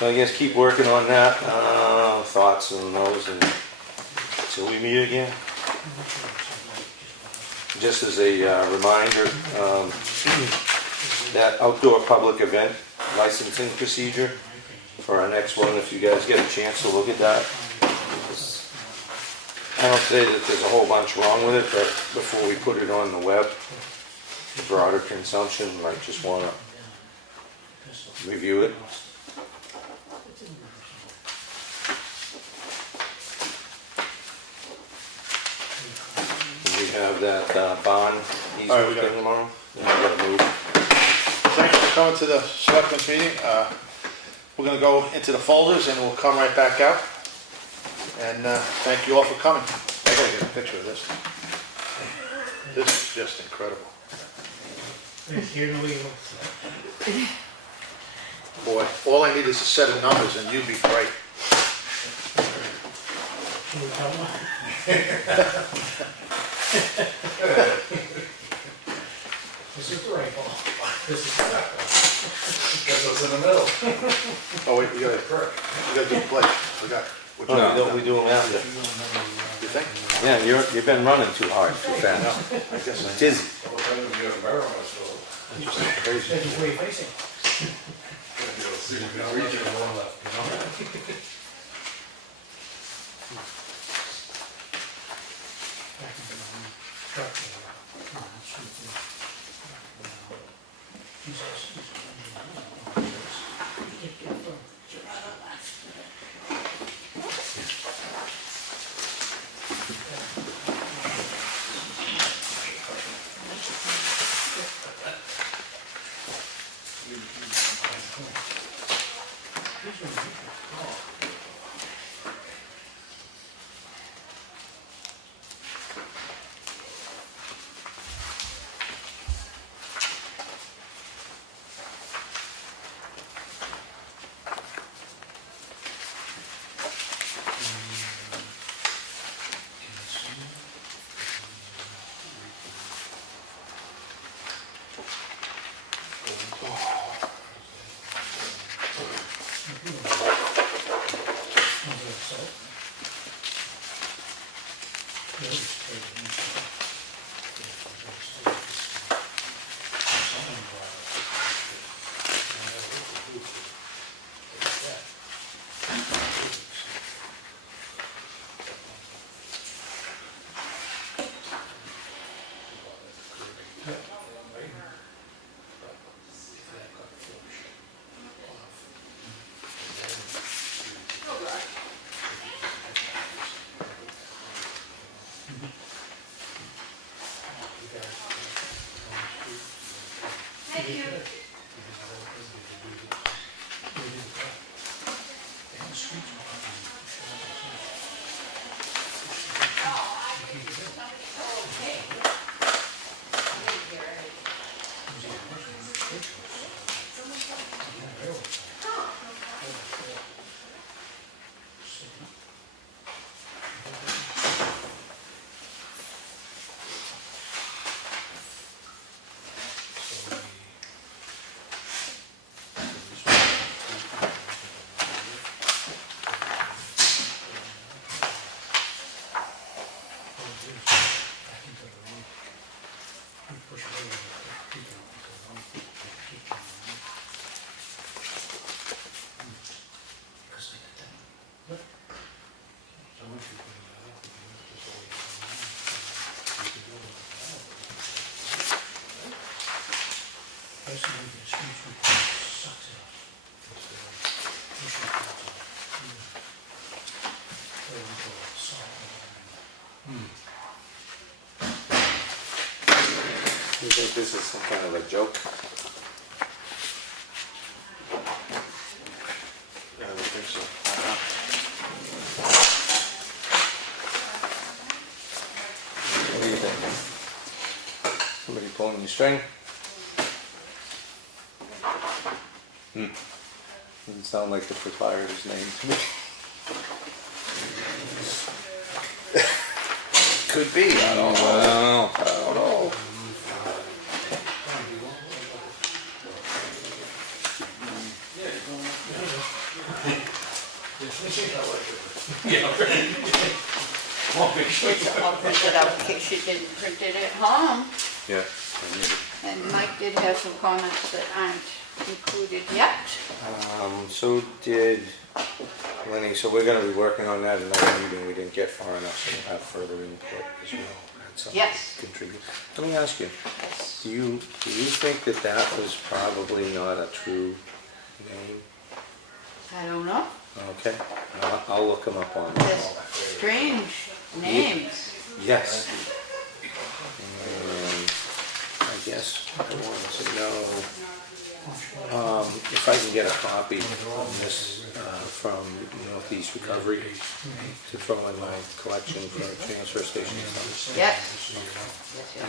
So I guess keep working on that, thoughts on those until we meet again. Just as a reminder, that outdoor public event licensing procedure for our next one, if you guys get a chance to look at that. I don't say that there's a whole bunch wrong with it, but before we put it on the web for broader consumption, you might just want to review it. We have that bond easement thing tomorrow. We gotta move. Thanks for coming to the selectmen's meeting. We're gonna go into the folders and we'll come right back out. And thank you all for coming. I gotta get a picture of this. This is just incredible. Here we go. Boy, all I need is a set of numbers and you'd be great. Can we tell them? This is the rifle. This is the rifle. Guess what's in the middle? Oh wait, we gotta do the pledge. Forgot. Oh, no, we do them after. You think? Yeah, you've been running too hard, too fast. I guess I Dizzy. Well, if I didn't get a marijuana store, just crazy. That's just where you're facing. you'll see, you can reach it one left, you know? Back into the truck there. You think this is some kind of a joke? Yeah, I would think so. What do you think? Somebody pulling your string? Doesn't sound like the proprietor's name to me. Could be, I don't know. Well, I don't know. I'll print it out in case you didn't print it at home. Yeah. I need it. And Mike did have some comments that aren't included yet. So did Lenny, so we're gonna be working on that another meeting, we didn't get far enough, so we'll have further input as well. That's something Yes. to contribute. Let me ask you, Yes. do you think that that was probably not a true name? I don't know. Okay, I'll look them up on. There's strange names. Yes. And I guess I wanted to know if I can get a copy of this from Northeast Recovery to throw in my collection for a transfer station. Yes.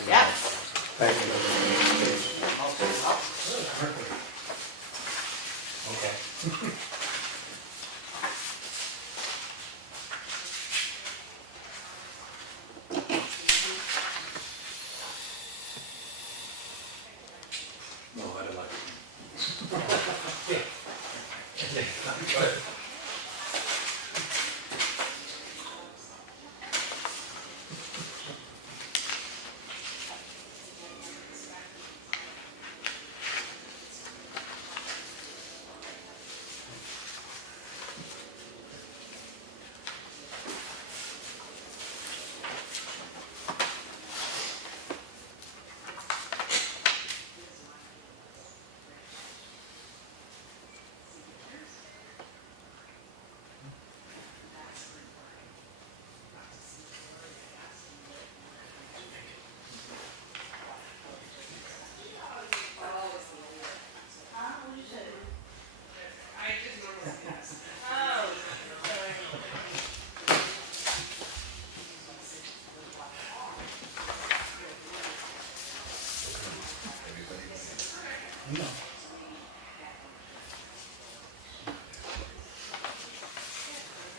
Yes. Thank you. Okay. No, I don't like it.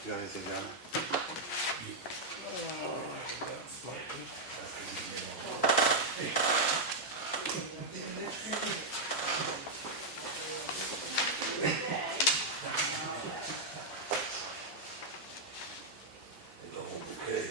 You got anything down? The whole bouquet.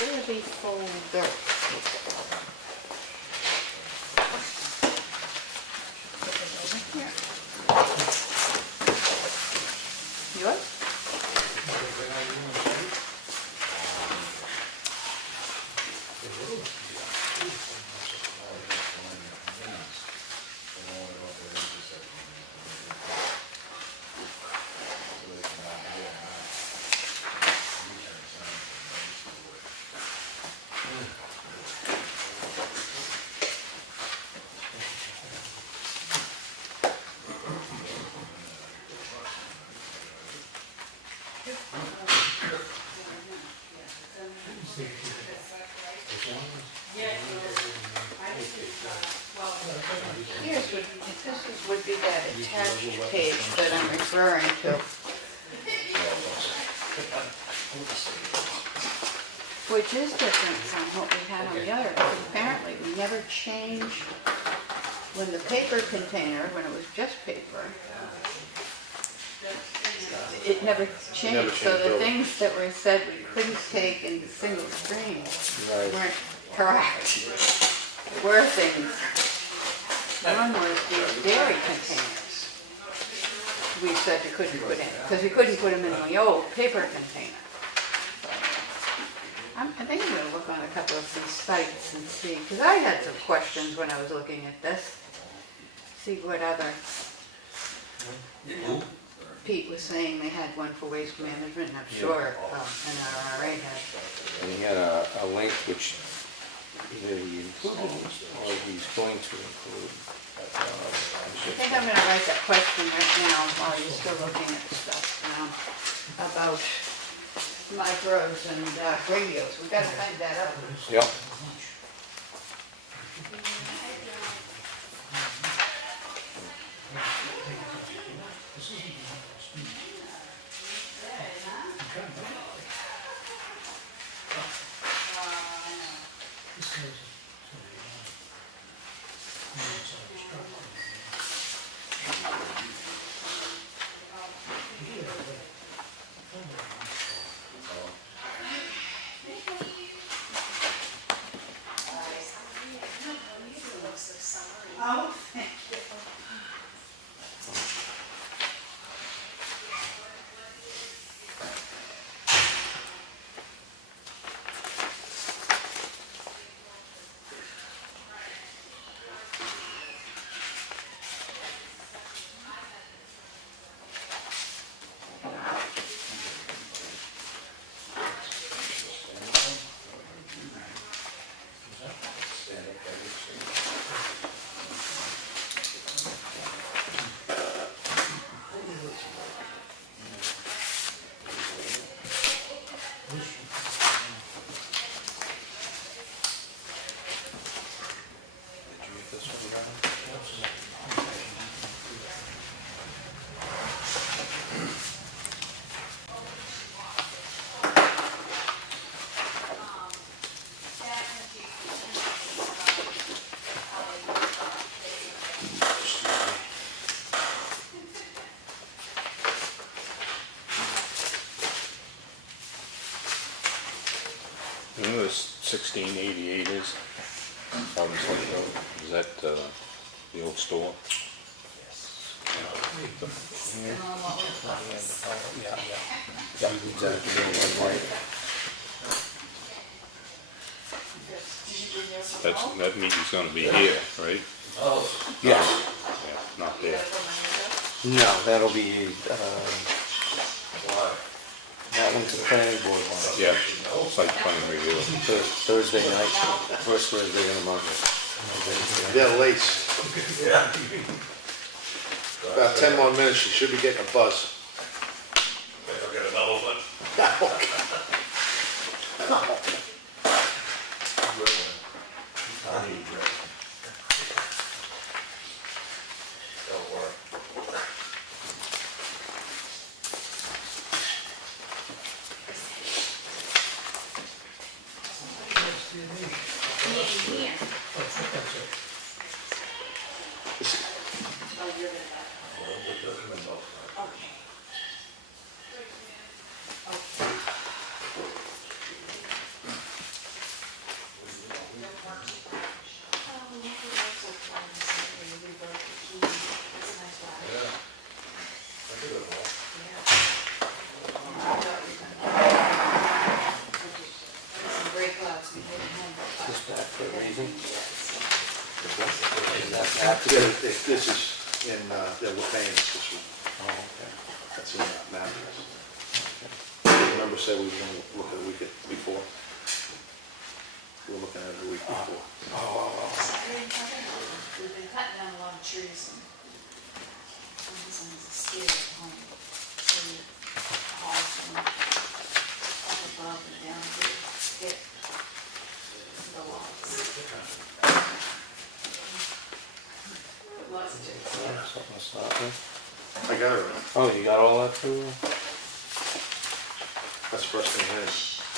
Really folder. Yours? Here's would be that attached page that I'm referring to. Which is different from what we had on the other, because apparently we never changed when the paper container, when it was just paper, it never changed. So the things that were said we couldn't take into single stream weren't correct. Were things. One was the dairy containers. We said you couldn't put in, because you couldn't put them in the old paper container. I think I'm going to look on a couple of these sites and see, because I had some questions when I was looking at this. See what other Pete was saying they had one for waste management, and I'm sure NRRA has. And he had a link which either he included or he's going to include. I think I'm gonna write that question right now while you're still looking at stuff, about micros and radios. We gotta find that out. Yep. Oh, thank you. You know what 1688 is? Is that the old store? Yeah, exactly. That meeting's gonna be here, right? Yeah. Yeah, not there. No, that'll be, that one's the planning board one. Yeah, site plan review. Thursday night, first Thursday in the month. They're laced. About 10 more minutes, you should be getting a buzz. I'll get another one. Don't worry. Just back for a reason. This is in, we're paying this week. Oh, okay. That's in Matthews. Remember said we were gonna look at a week before? We were looking at it a week before. We've been cutting down a lot of trees and this is a scale at home. So you haul from up above and down to get the lots. Lots of trees. Something to stop with. I got it right. Oh, you got all that too? That's the first thing I had.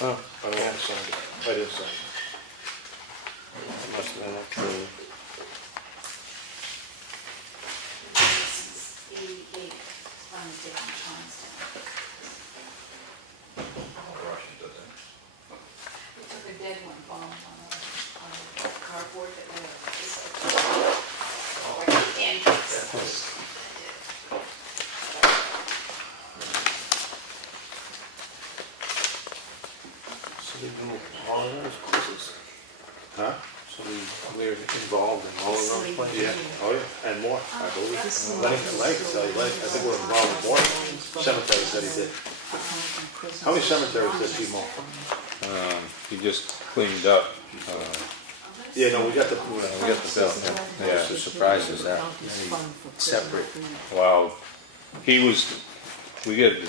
Oh, I didn't sign it. I didn't sign it. must have been up to, Since 88, finally taking the times down. We took a dead one bomb on a cardboard that we were just like antiques. so they do all of those courses? Huh? So we're involved in all of those places? Yeah, oh yeah, and more, I believe. Lenny can tell you, Lenny, I think we're involved with more cemeteries that he did. How many cemeteries does he mow? He just cleaned up, Yeah, no, we got the, we got the bill. Yeah, Yeah, it's a surprise is that separate. well, he was, we gotta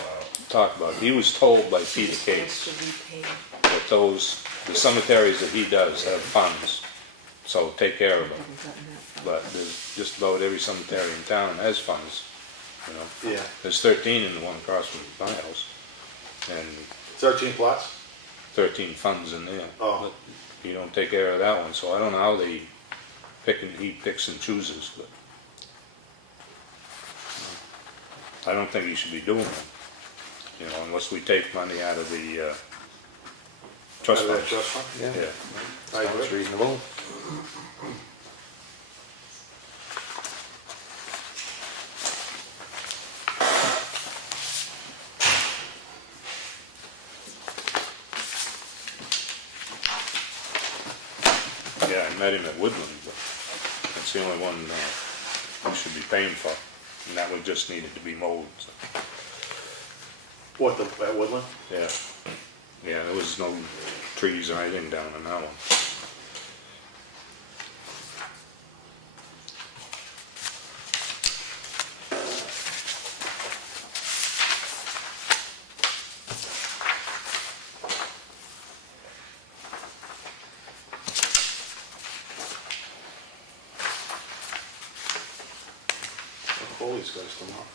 talk about, he was told by Peter Case that the cemeteries that he does have funds, so take care of them. But there's just about every cemetery in town has funds, you know. yeah, There's 13 in the one across from my house, and 13 plots? 13 funds in there. Oh. But you don't take care of that one, so I don't know how he picks and chooses, but I don't think he should be doing it, you know, unless we take money out of the trust Out of that fund. trust fund? Yeah, I Sounds agree. reasonable. yeah, I met him at Woodland, but that's the only one we should be paying for, and that one just needed to be mowed, so. What, at Woodland? Yeah, yeah, there was no trees or anything down in that one. All these guys tomorrow.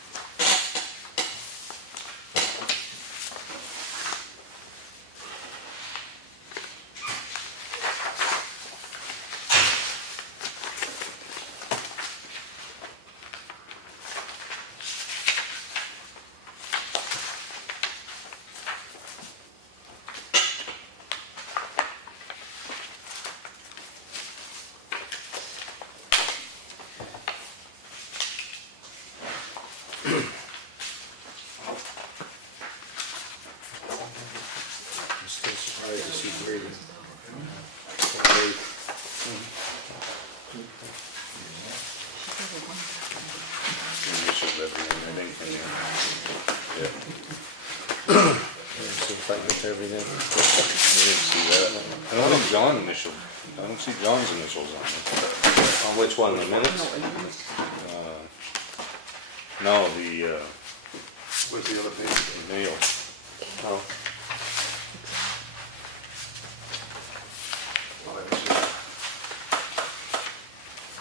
I'm still surprised to see grading. Okay. Initial everything, I think, in there. Yeah, See if I get everything. I didn't see that. I don't think John initialed, I don't see John's initials on it. On which one, the minutes? No, the Where's the other page? mail. Oh, Oh, I see.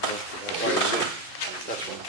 Oh, I see. That's one.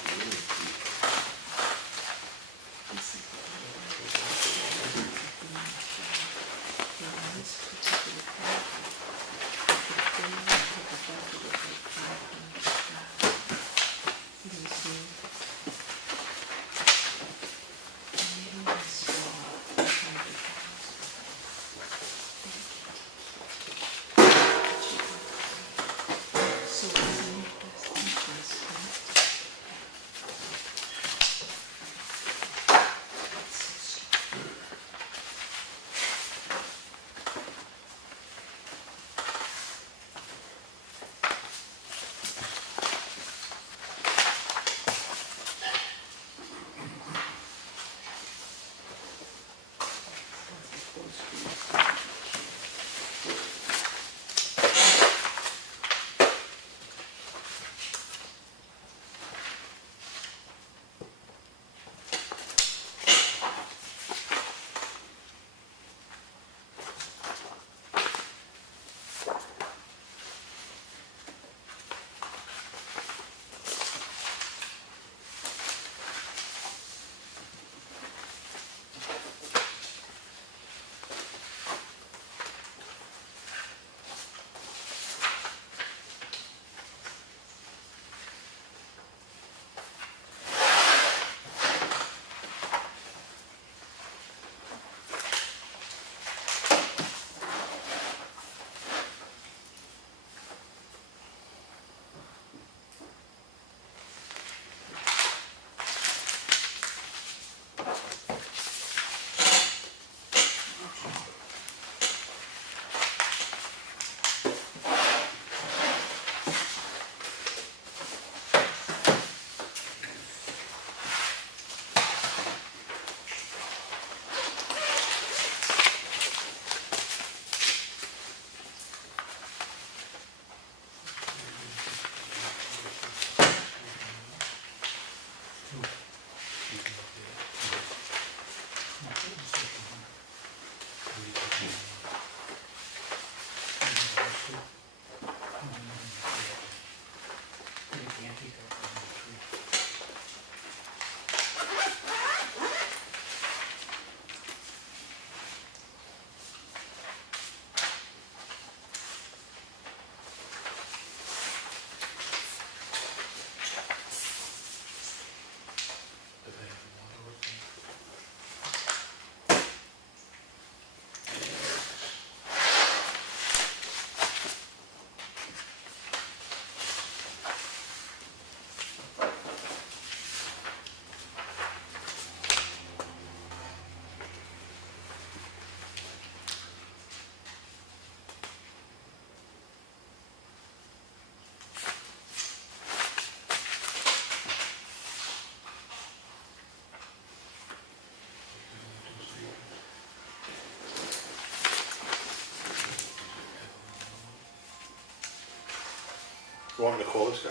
You want me to call this guy?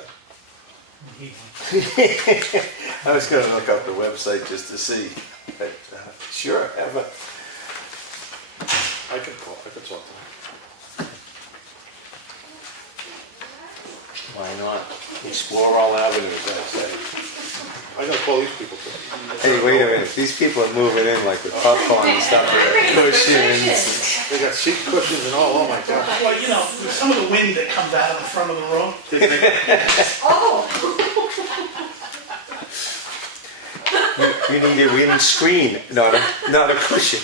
I was gonna look up the website just to see, but sure, have a, I can talk to him. Why not? Explore all avenues, I say. I gotta call these people too. hey, wait a minute, these people are moving in like with popcorn and stuff, with cushions. They got seat cushions and all, oh my God. Well, you know, with some of the wind that comes out of the front of the room. Oh, You need a wind screen, not a cushion.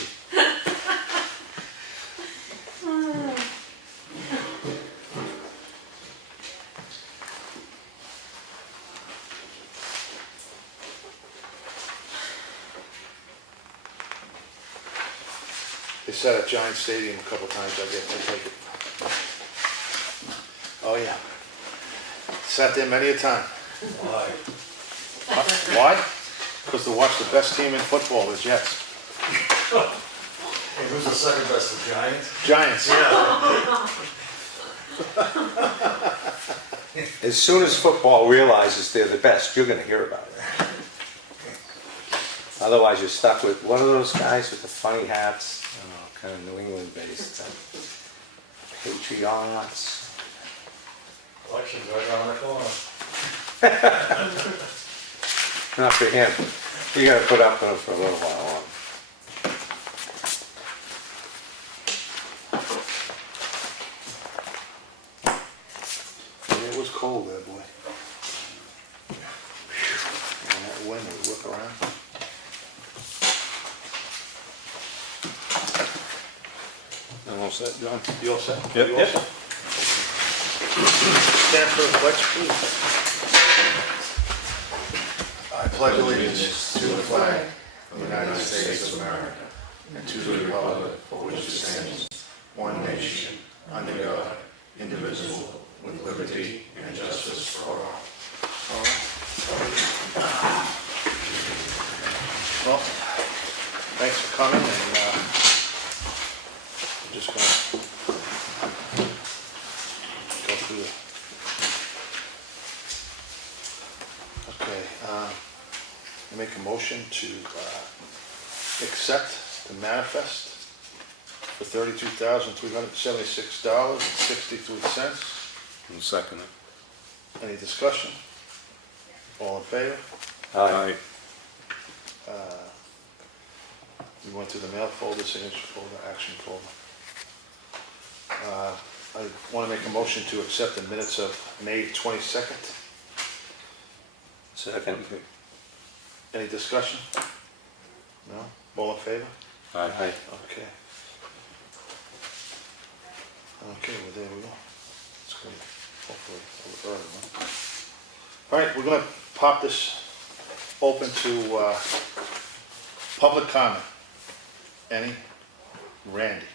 They sat at Giant Stadium a couple times, I take it. Oh, yeah. Sat there many a time. Why? Why? Because to watch the best team in football, the Jets. Hey, who's the second best, the Giants? Giants. As soon as football realizes they're the best, you're gonna hear about it. Otherwise, you're stuck with, what are those guys with the funny hats? Kind of New England based. Patriots. Election's right around the corner. Not for him. You gotta put up with him for a little while. Yeah, it was cold there, boy. And that wind would whip around. I'm all set, John. You all set? Yep, You all yep. set? Stand for the pledge, please. I pledge allegiance to the flag of the United States of America and to the republic for which it stands, one nation, under God, indivisible, with liberty and justice for all. Well, thanks for coming, and I'm just going to go through the... Okay, I make a motion to accept the manifest for $32,376.63. And second it. Any discussion? All in favor? Aye. We went to the mail folder, signature folder, action folder. I want to make a motion to accept the minutes of May 22nd. Second. Any discussion? No? All in favor? Aye. Okay. Okay, well, there we go. It's going to hopefully a little early, huh? All right, we're going to pop this open to public comment. Any? Randy?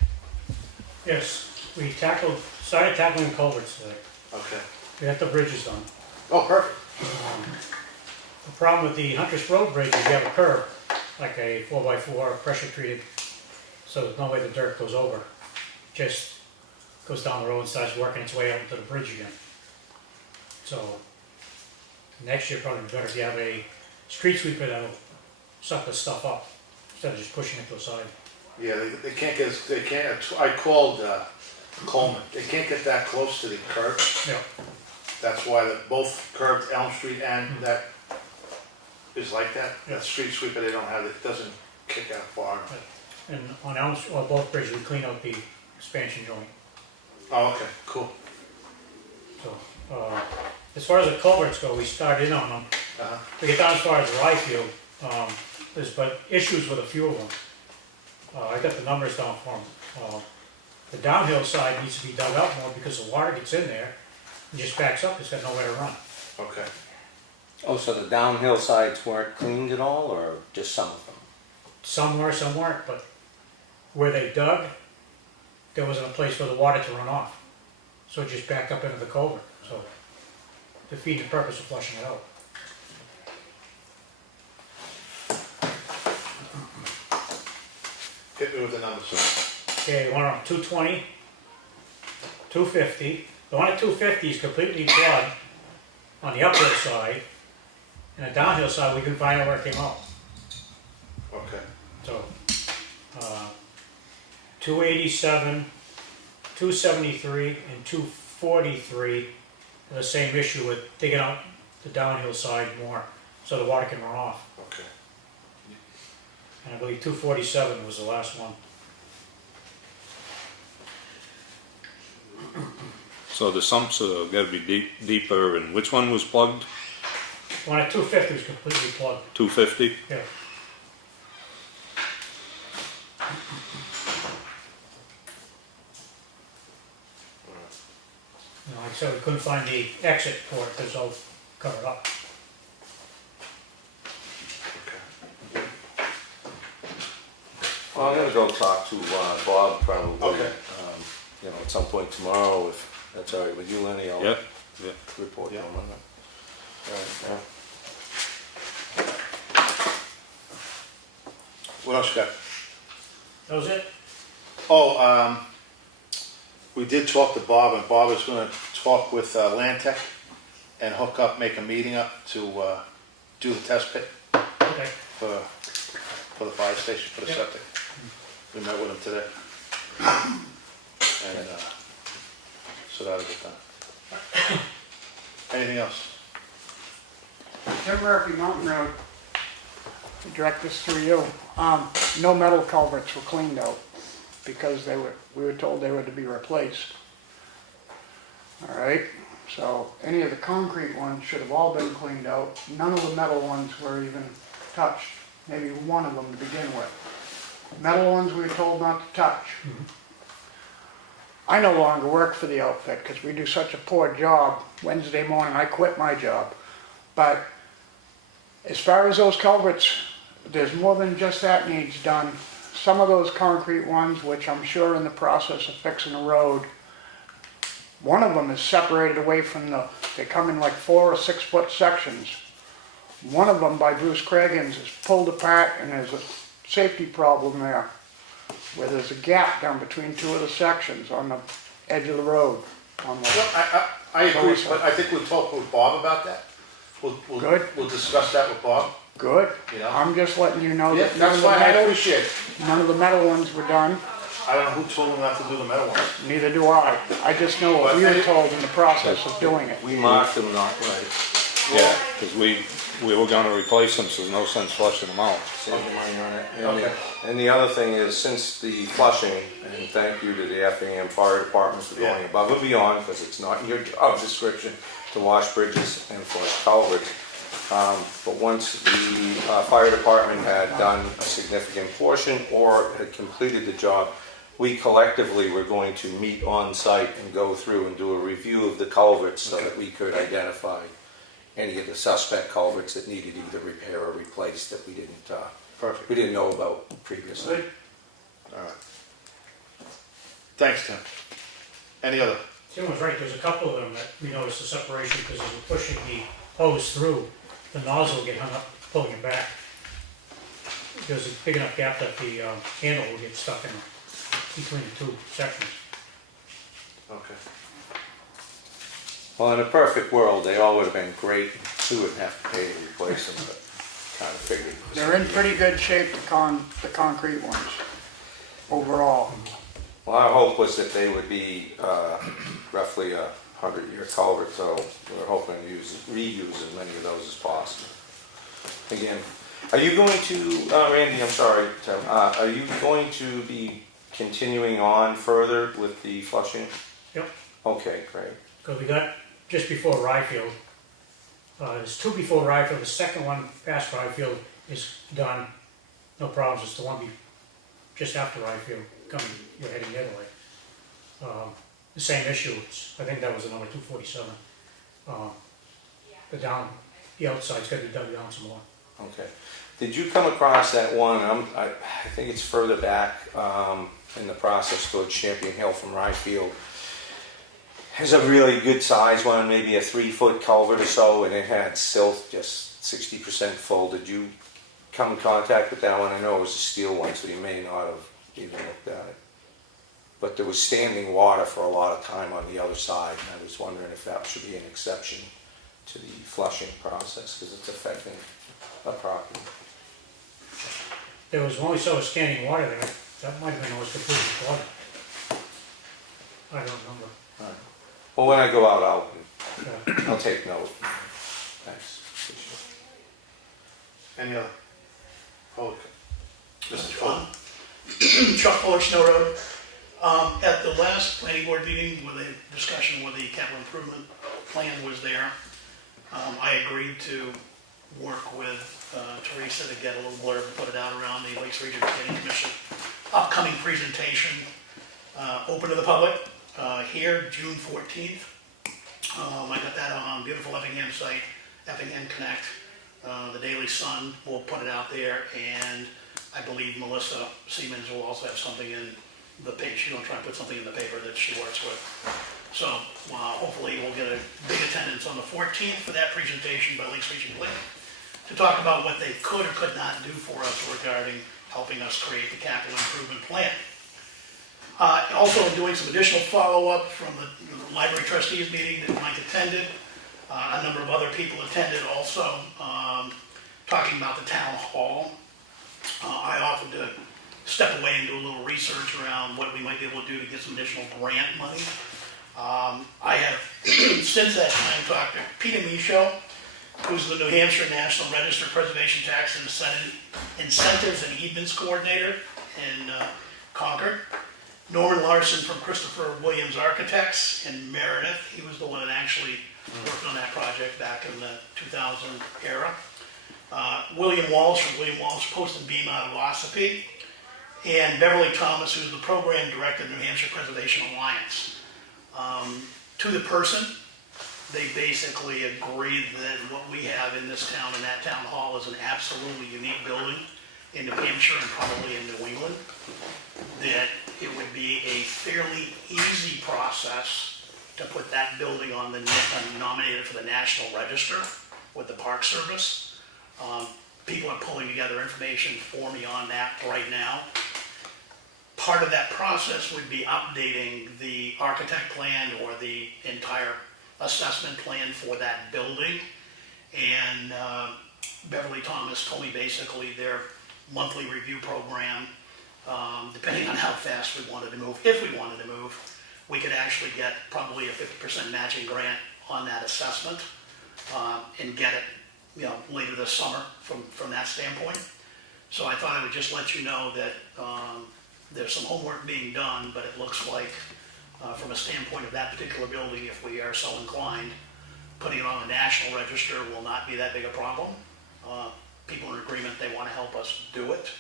Yes, we started tackling culverts today. Okay. We got the bridges done. Oh, perfect. The problem with the Huntress Road Bridge is you have a curb, like a 4x4 pressure treated, so there's no way the dirt goes over. Just goes down the road and starts working its way out into the bridge again. So next year probably be better if you have a street sweeper that'll suck the stuff up instead of just pushing it to the side. Yeah, they can't get, I called Coleman, they can't get that close to the curb. Yeah. That's why both curbs, Elm Street and that is like that. That street sweeper, they don't have, it doesn't kick out far. And on Elm, or both bridges, we clean out the expansion joint. Oh, okay, cool. So, as far as the culverts go, we started in on them. Uh-huh. We get down as far as the rye field, there's but issues with a few of them. I got the numbers down for them. The downhill side needs to be dug out more because the water gets in there and just backs up, it's got nowhere to run. Okay. Oh, so the downhill sides weren't cleaned at all, or just some of them? Some were, some weren't, but where they dug, there wasn't a place for the water to run off. So it just backed up into the culvert, so defeating the purpose of flushing it out. Hit me with the numbers. Okay, one on 220, 250, The one at 250 is completely plugged on the uphill side, and the downhill side, we couldn't find out where it came out. Okay. So, 287, 273, and 243 are the same issue with digging out the downhill side more, so the water can run off. Okay. And I believe 247 was the last one. So the sumps are gotta be deeper, and which one was plugged? The one at 250 was completely plugged, 250? yeah. You know, like I said, we couldn't find the exit port, because it's all covered up. Okay. Well, I'm gonna go talk to Bob probably. Okay. You know, at some point tomorrow, if that's all right with you, Lenny, I'll Yep, yeah. report to Yeah. him on that. All right, What else you got? That was it? Oh, we did talk to Bob, and Bob is gonna talk with LandTech and hook up, make a meeting up to do the test pit Okay. for the fire station, for the Yep. septic. We met with him today. And, so that'll get done. Anything else? Tim Murphy, Mountain Road. Direct this through you. No metal culverts were cleaned out because we were told they were to be replaced. All right, so any of the concrete ones should have all been cleaned out. None of the metal ones were even touched, maybe one of them to begin with. Metal ones we were told not to touch. I no longer work for the outfit because we do such a poor job. Wednesday morning, I quit my job. But as far as those culverts, there's more than just that needs done. Some of those concrete ones, which I'm sure in the process of fixing the road, one of them is separated away from they come in like 4 or 6 foot sections. One of them by Bruce Craigan's is pulled apart, and there's a safety problem there, where there's a gap down between 2 of the sections on the edge of the road. On the, Well, I agree, but I think we'll talk with Bob about that. Good. We'll discuss that with Bob. good. Yeah. I'm just letting you know Yeah, that that's fine, I appreciate it. none of the metal ones were done. I don't know who told him not to do the metal ones. Neither do I. I just know what we were told in the process of doing it. We marked them not right. Yeah, because we were gonna replace them, so there's no sense flushing them out. Save the money on it. Okay. And the other thing is, since the flushing, and thank you to the Effingham Fire Department for going above and beyond, because it's not in your job description to wash bridges and flush culverts. But once the fire department had done a significant portion or had completed the job, we collectively were going to meet on site and go through and do a review of the culverts so that we could identify any of the suspect culverts that needed either repair or replaced that we Perfect. didn't know about previously. Good. All right. Thanks, Tim. Any other? Tim was right, there's a couple of them that we noticed the separation because as we're pushing the hose through, the nozzle will get hung up, pulling it back. There's a big enough gap that the handle will get stuck in between the 2 sections. Okay. Well, in a perfect world, they all would have been great. Sue wouldn't have to pay to replace them, but kind of figured. They're in pretty good shape, the concrete ones, overall. Well, our hope was that they would be roughly a 100-year culvert, so we're hoping to reuse as many of those as possible. Again, are you going to, Randy, I'm sorry, Tim, are you going to be continuing on further with the flushing? Yep. Okay, great. Because we got just before Ryfield. There's 2 before Ryfield. The second one past Ryfield is done. No problems. It's the one just after Ryfield coming, you're heading the other way. The same issue. I think that was the number 247. The outside's got to be dug down some more. Okay. Did you come across that one? I think it's further back in the process towards Champion Hill from Ryfield. There's a really good size one, maybe a 3-foot culvert or so, and it had silt just 60% full. Did you come in contact with that one? I know it was a steel one, so you may not have even looked at it. but there was standing water for a lot of time on the other side, and I was wondering if that should be an exception to the flushing process, because it's affecting a property. There was when we saw standing water there, that might have been when it was completely flooded. I don't remember. All right. Well, when I go out, Yeah. I'll take note. Thanks. Appreciate it. Any other? Public? Mr. John? Fuller? Chuck Fuller, Snow Road. At the last planning board meeting, where the discussion with the capital improvement plan was there, I agreed to work with Teresa to get a little blurb and put it out around the Lakes Region Planning Commission upcoming presentation, open to the public, here, June 14th. I got that on beautiful Effingham site, Effingham Connect. The Daily Sun will put it out there, and I believe Melissa Siemens will also have something in the paper. She's gonna try and put something in the paper that she works with. So hopefully we'll get a big attendance on the 14th for that presentation by Lakes Region Planning to talk about what they could or could not do for us regarding helping us create the capital improvement plan. Also doing some additional follow-up from the library trustees meeting that Mike attended. A number of other people attended also, talking about the town hall. I offered to step away and do a little research around what we might be able to do to get some additional grant money. I have, since that time, talked to Peter Michaud, who's the New Hampshire National Register Preservation Tax and Incentives and Easements Coordinator in Concord. Norman Larson from Christopher Williams Architects in Meredith. He was the one that actually worked on that project back in the 2000 era. William Walsh from William Walsh Post and Beam out of Ossipee. And Beverly Thomas, who's the Program Director of New Hampshire Preservation Alliance. To the person, they basically agreed that what we have in this town and that town hall is an absolutely unique building in New Hampshire and probably in New England. That it would be a fairly easy process to put that building on the nominated for the National Register with the Park Service. People are pulling together information for me on that right now. Part of that process would be updating the architect plan or the entire assessment plan for that building. And Beverly Thomas told me basically their monthly review program, depending on how fast we wanted to move, if we wanted to move, we could actually get probably a 50% matching grant on that assessment and get it, later this summer from that standpoint. So I thought I would just let you know that there's some homework being done, but it looks like from a standpoint of that particular building, if we are so inclined, putting it on the National Register will not be that big a problem. People in agreement, they want to help us do it.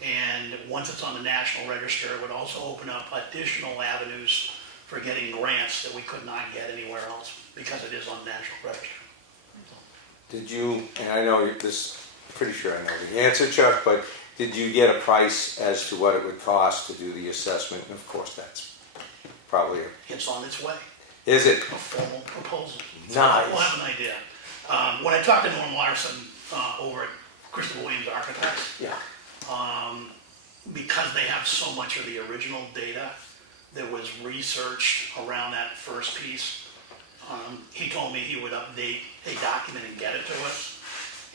And once it's on the National Register, it would also open up additional avenues for getting grants that we could not get anywhere else because it is on the National Register. Did you, and I know this, pretty sure I know the answer, Chuck, but did you get a price as to what it would cost to do the assessment? And of course, that's probably It's on its way. Is it? A formal proposal. Nice. We'll have an idea. When I talked to Norm Larson over at Christopher Williams Architects, Yeah. because they have so much of the original data that was researched around that first piece, he told me he would update a document and get it to us.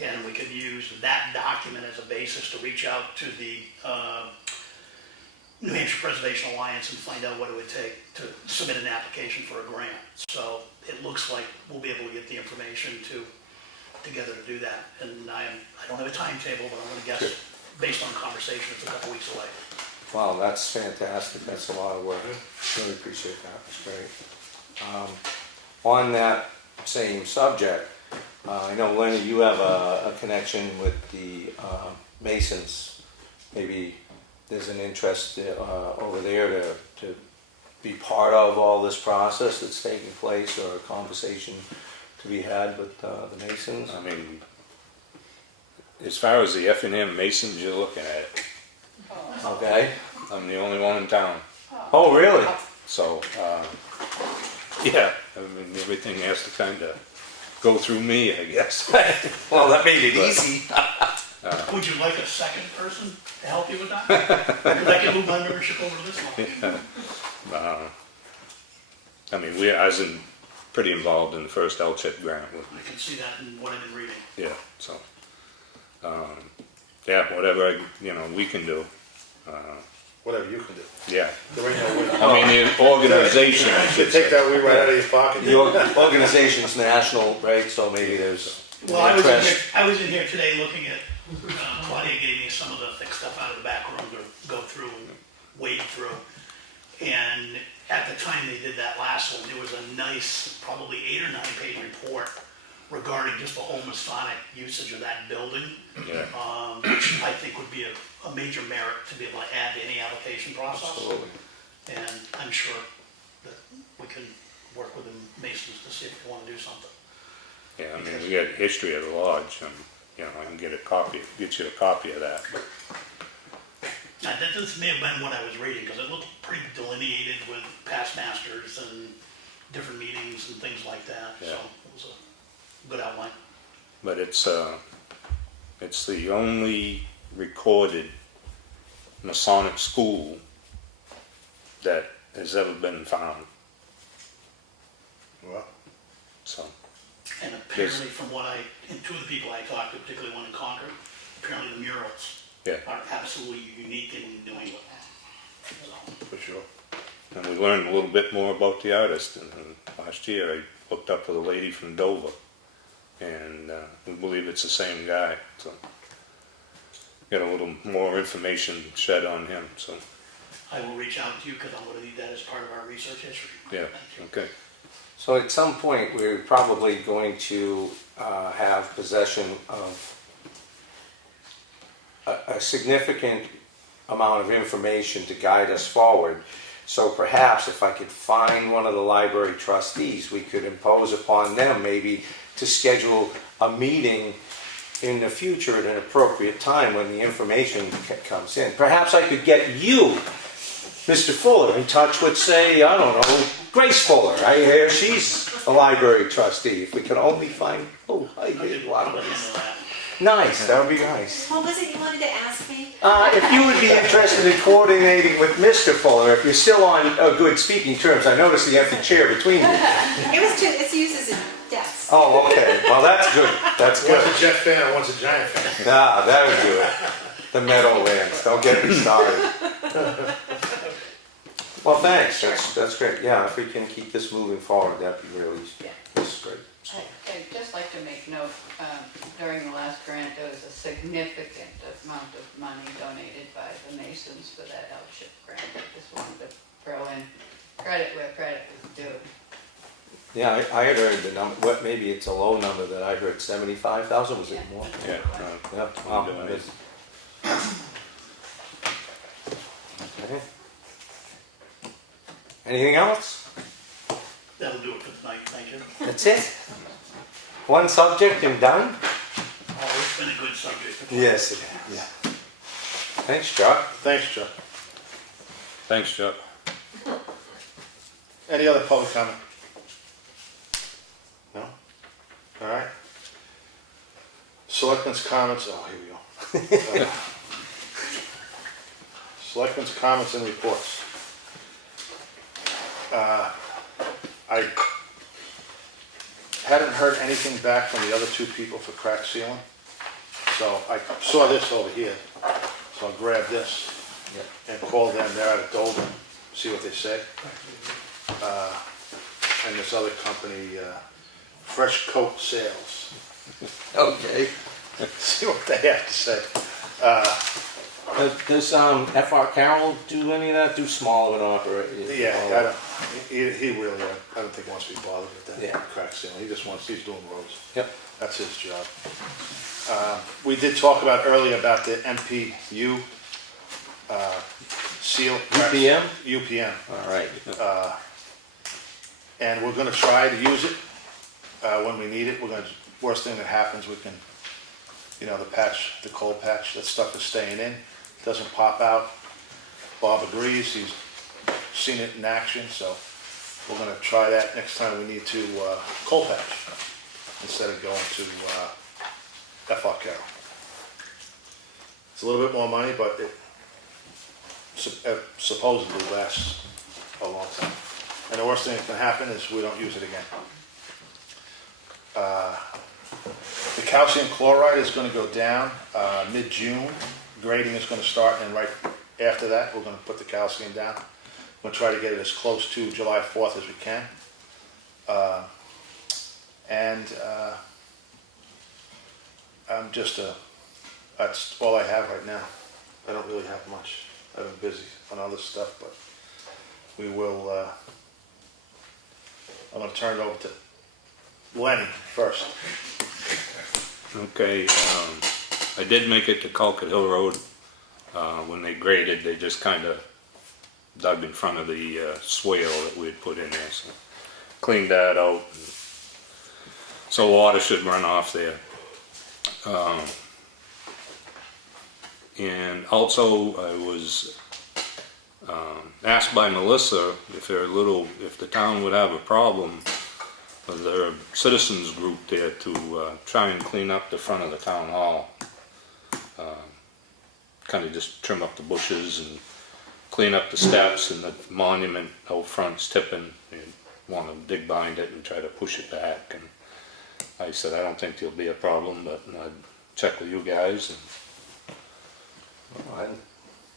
And we could use that document as a basis to reach out to the New Hampshire Preservation Alliance and find out what it would take to submit an application for a grant. So it looks like we'll be able to get the information together to do that. And I don't have a timetable, but I'm going to guess, based on conversation, it's a couple weeks away. Wow, that's fantastic. That's a lot of work. Really appreciate that. That's great. On that same subject, I know, Leonard, you have a connection with the Masons. Maybe there's an interest over there to be part of all this process that's taking place, or a conversation to be had with the Masons. I mean, as far as the Effingham Masons you're looking at, Okay. I'm the only one in town. Oh, really? So, yeah, I mean, everything has to kind of go through me, I guess. Well, that made it easy. Would you like a second person to help you with that? Because I can move my membership over to this one. I mean, I was pretty involved in the first LCHIP grant. I can see that in what I've been reading. Yeah, so, yeah, whatever, we can do. Whatever you can do. Yeah. There ain't no way. I mean, the organization, I You should take say. that wee right out of your pocket. The organization's national, right, so maybe there's Well, I interest. was in here today looking at, Claudia gave me some of the thick stuff out of the back room to go through and wade through. And at the time they did that last one, there was a nice, probably 8 or 9 page report regarding just the whole Masonic usage of that building. Yeah. Which I think would be a major merit to be able to add to any application process. Absolutely. And I'm sure that we can work with the Masons to see if they want to do something. Yeah, I mean, we got history of the lodge, and, I can get you a copy of that. This may have been what I was reading, because it looked pretty delineated with past masters and different meetings and things like that, so Yeah. it was a good outline. But it's the only recorded Masonic school that has ever been found, Well, so. And apparently from and 2 of the people I talked to, particularly one in Concord, apparently the murals Yeah. are absolutely unique in New England. So, for sure. And we learned a little bit more about the artist. And last year I hooked up with a lady from Dover, and we believe it's the same guy. So got a little more information shed on him. So I will reach out to you, because I'm going to need that as part of our research history. yeah, okay. So at some point, we're probably going to have possession of a significant amount of information to guide us forward. So perhaps if I could find one of the library trustees, we could impose upon them maybe to schedule a meeting in the future at an appropriate time when the information comes in. Perhaps I could get you, Mr. Fuller, in touch with, say, I don't know, Grace Fuller. I hear she's a library trustee. If we could only find, I did libraries. Handle that. Nice, that would be nice. What was it you wanted to ask me? If you would be interested in coordinating with Mr. Fuller, if you're still on good speaking terms, I noticed the empty chair between you. It's used as a desk. Oh, okay, well, that's good, that's good. One's a Jet fan and one's a Giant fan. Ah, that would do it. The Meadowlands, don't get me started. Well, thanks, that's great. Yeah, if we can keep this moving forward, that'd be really, this is great. I'd just like to make note, during the last grant, there was a significant amount of money donated by the Masons for that LCHIP grant. I just wanted to throw in credit where credit is due. Yeah, I had heard the number, maybe it's a low number that I heard, 75,000, was it more? Yeah. Yeah, wow. it is. Okay. Anything else? That'll do it for tonight, thank you. That's it? One subject and done? Oh, it's been a good subject. Yes, it has. Yeah. Thanks, Chuck. Thanks, Chuck. Thanks, Chuck. Any other public comment? No? All right. Selectmen's comments, here we go. Selectmen's comments and reports. I hadn't heard anything back from the other 2 people for crack sealing. So I saw this over here, so I'll grab this and call them. They're out of Dover, see what they say. And this other company, Fresh Coat Sales, Okay. see what they have to say. Does F.R. Carroll do any of that? Do small of an operation? Yeah, he really, I don't think wants to be bothered with that Yeah. crack sealing. He's doing roads. Yep. That's his job. We did talk about earlier about the MPU seal. UPM? UPM. All right. And we're gonna try to use it when we need it. Worst thing that happens, we can, the cold patch, that stuff is staying in, doesn't pop out. Bob agrees, he's seen it in action, so we're gonna try that next time we need to cold patch instead of going to F.R. Carroll. It's a little bit more money, but it supposedly lasts a long time. And the worst thing that can happen is we don't use it again. The calcium chloride is gonna go down mid-June. Grading is gonna start, and right after that, we're gonna put the calcium down. We'll try to get it as close to July 4th as we can. I'm just that's all I have right now. I don't really have much. I've been busy on other stuff, but we will, I'm gonna turn it over to Lenny first. Okay, I did make it to Culvert Hill Road. When they graded, they just kind of dug in front of the swale that we had put in there, so cleaned that out. So water should run off there. And also I was asked by Melissa if the town would have a problem with their citizens group there to try and clean up the front of the town hall. Kind of just trim up the bushes and clean up the steps, and the monument out front's tipping. You want to dig behind it and try to push it back. And I said, I don't think there'll be a problem, but I'd check with you guys. And I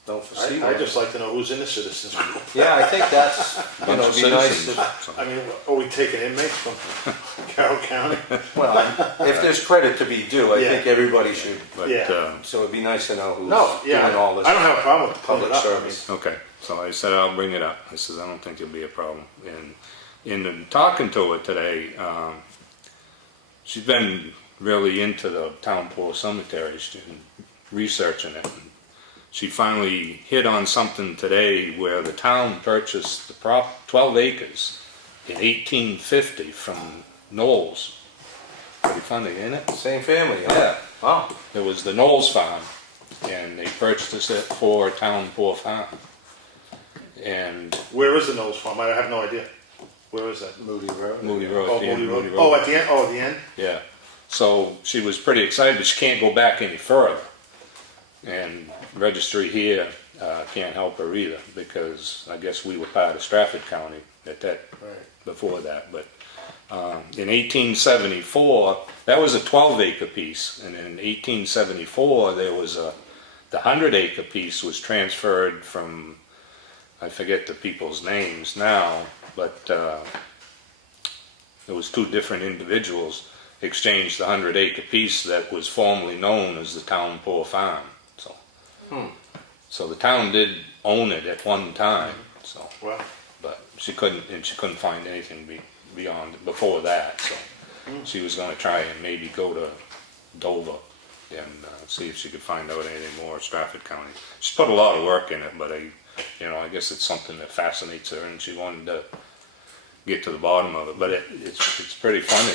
don't foresee I'd that. just like to know who's in the citizens group. Yeah, I think that's, bunch of it'd be nice citizens. if, So, I mean, are we taking inmates from Carroll County? well, if there's credit to be due, I Yeah. think everybody should. but, Yeah. So it'd be nice to know who's No, doing all yeah, this I don't have a problem with public public service. okay, so I said I'll bring it up. I said I don't think it'll be a problem. And in talking to her today, she's been really into the town poor cemetery. She's been researching it. And she finally hit on something today where the town purchased the 12 acres in 1850 from Knowles. Pretty funny, ain't it? Same family, huh? Yeah. Wow. It was the Knowles farm, and they purchased it for town poor farm. And Where is the Knowles farm? I have no idea. Where is that? Moody Road. Moody Road. Oh, the end Moody of Road. Oh, at the end? Oh, at the end? Yeah. So she was pretty excited, but she can't go back any further. And registry here can't help her either, because I guess we were part of Stratford County at that before that. But in 1874, that was a 12-acre piece, and in 1874 there was the 100-acre piece was transferred from, I forget the people's names now, but there was two different individuals exchanged the 100-acre piece that was formerly known as the town poor farm. So the town did own it at one time. So, Well, but she couldn't find anything before that. So she was going to try and maybe go to Dover and see if she could find out anything more. Stratford County. She put a lot of work in it, but I guess it's something that fascinates her, and she wanted to get to the bottom of it. But it's pretty funny,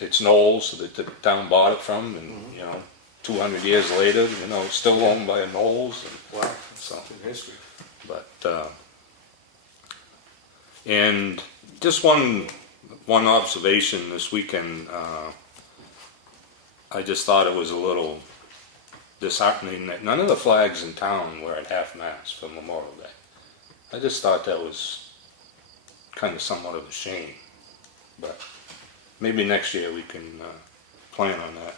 it's Knowles that the town bought it from, and 200 years later, it's still owned by a Knowles. And, Wow. so, In history. but and just one observation this weekend. I just thought it was a little disheartening that none of the flags in town were at half-mast for Memorial Day. I just thought that was kind of somewhat of a shame, but maybe next year we can plan on that.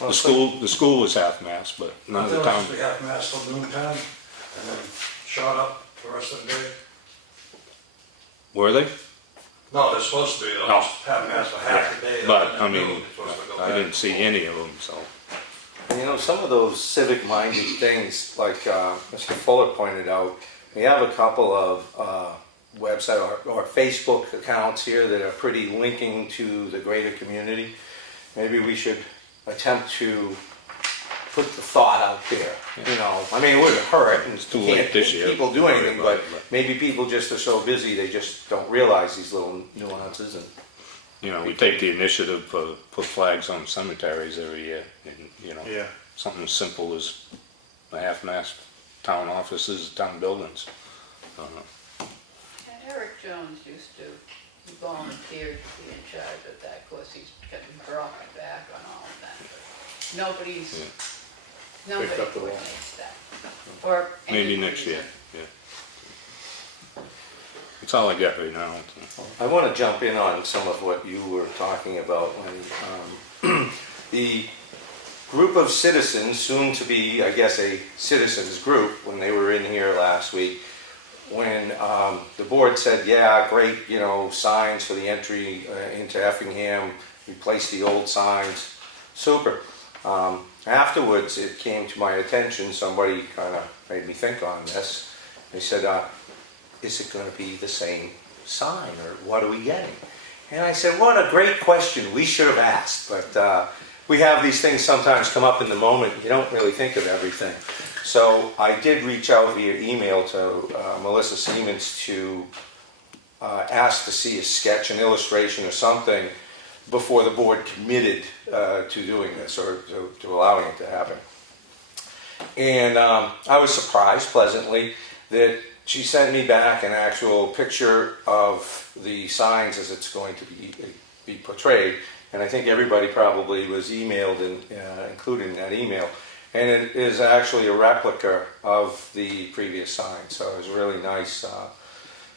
Well, The school was half-mast, but none of the town. They got mast till noontime, and then shot up the rest of the day. Were they? No, they're supposed to be, they'll No. just have mast for half the day. But, and I then mean, they're supposed to go I back. didn't see any of them, so. And some of those civic-minded things, like Mr. Fuller pointed out, we have a couple of website or Facebook accounts here that are pretty linking to the greater community. Maybe we should attempt to put the thought out there. I mean, it wouldn't hurt, and It's too late this year. people do Don't worry anything, about but it, maybe people just are so busy they just don't realize these little nuances. And We take the initiative to put flags on cemeteries every year, and, yeah. something as simple as a half-mast town offices, town buildings. And Eric Jones used to, he volunteered to be in charge of that. Of course, he's getting brought back on all of that. But nobody's Nobody picked up the wall. coordinates that. Or Maybe anyone next who's year, yeah. That's all I got right now. I want to jump in on some of what you were talking about when the group of citizens, soon to be, I guess, a citizens group, when they were in here last week, when the board said, yeah, great, you know, signs for the entry into Effingham, replace the old signs, super. Afterwards, it came to my attention, somebody kind of made me think on this. They said, is it going to be the same sign, or what are we getting? And I said, what a great question, we should have asked, but we have these things sometimes come up in the moment, you don't really think of everything. So I did reach out via email to Melissa Siemens to ask to see a sketch, an illustration or something before the board committed to doing this, or to allowing it to happen. And I was surprised pleasantly that she sent me back an actual picture of the signs as it's going to be portrayed, and I think everybody probably was emailed and included in that email. And it is actually a replica of the previous sign, so it was really nice.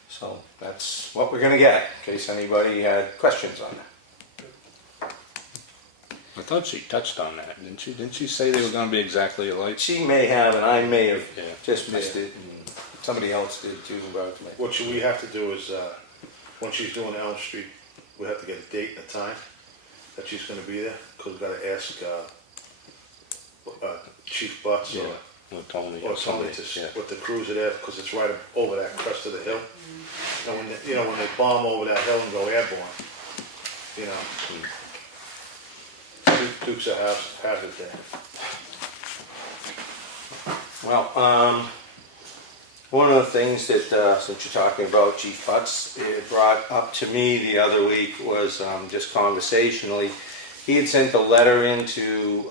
So that's what we're going to get, in case anybody had questions on that. I thought she touched on that, didn't she? Didn't she say they were going to be exactly alike? She may have, and I may have Yeah. just missed it, and somebody else did too. But What we have to do is, when she's doing Elm Street, we have to get a date and a time that she's gonna be there, because we've gotta ask, Chief Butts or Or Tony. Tony somebody, to, yeah. with the cruiser there, because it's right over that crest of the hill. And when, you know, when they bomb over that hill and go airborne, you know, Dukes of Hazzard there. well, one of the things that, since you're talking about Chief Butts, it brought up to me the other week was just conversationally, he had sent a letter into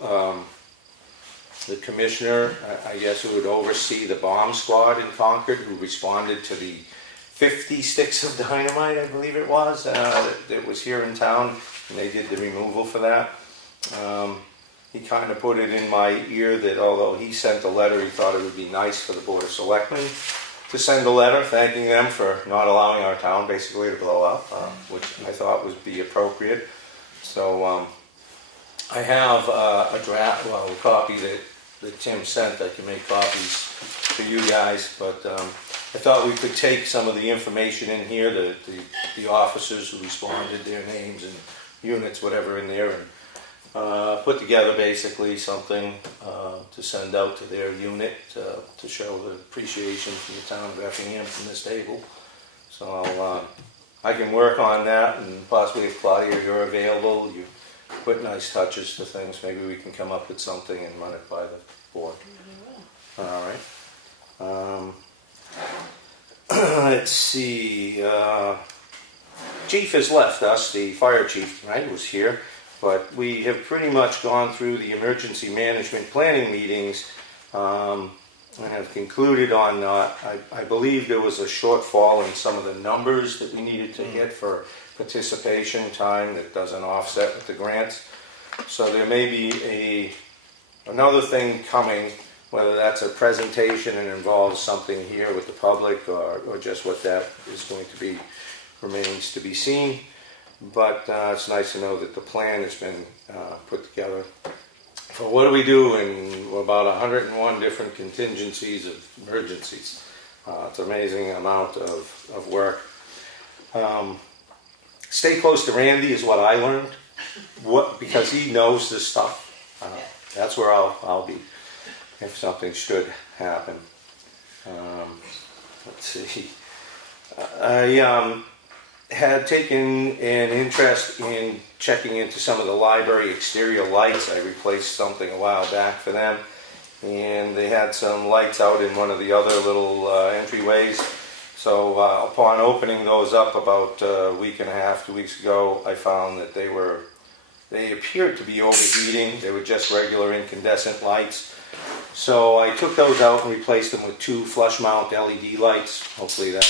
the commissioner, I guess, who would oversee the bomb squad in Concord, who responded to the 50 sticks of dynamite, I believe it was, that was here in town, and they did the removal for that. He kind of put it in my ear that although he sent a letter, he thought it would be nice for the Board of Selectmen to send a letter thanking them for not allowing our town basically to blow up, which I thought would be appropriate. So I have a draft, well, a copy that Tim sent. I can make copies for you guys, but I thought we could take some of the information in here, the officers who responded, their names and units, whatever in there, and put together basically something to send out to their unit to show the appreciation from the town of Effingham from this table. So I can work on that, and possibly if Claudia, you're available, you put nice touches to things, maybe we can come up with something and run it by the board. All right. Let's see. Chief has left us, the fire chief tonight was here, but we have pretty much gone through the emergency management planning meetings and have concluded on, I believe there was a shortfall in some of the numbers that we needed to hit for participation time that doesn't offset with the grants. So there may be another thing coming, whether that's a presentation and involves something here with the public or just what that is going to be remains to be seen. But it's nice to know that the plan has been put together. For what do we do in about 101 different contingencies of emergencies? It's an amazing amount of work. Stay close to Randy is what I learned, because he knows this stuff. That's where I'll be if something should happen. Let's see. I had taken an interest in checking into some of the library exterior lights. I replaced something a while back for them, and they had some lights out in one of the other little entryways. So upon opening those up about a week and a half, 2 weeks ago, I found that they appeared to be overheating. They were just regular incandescent lights. So I took those out and replaced them with 2 flush mount LED lights. Hopefully that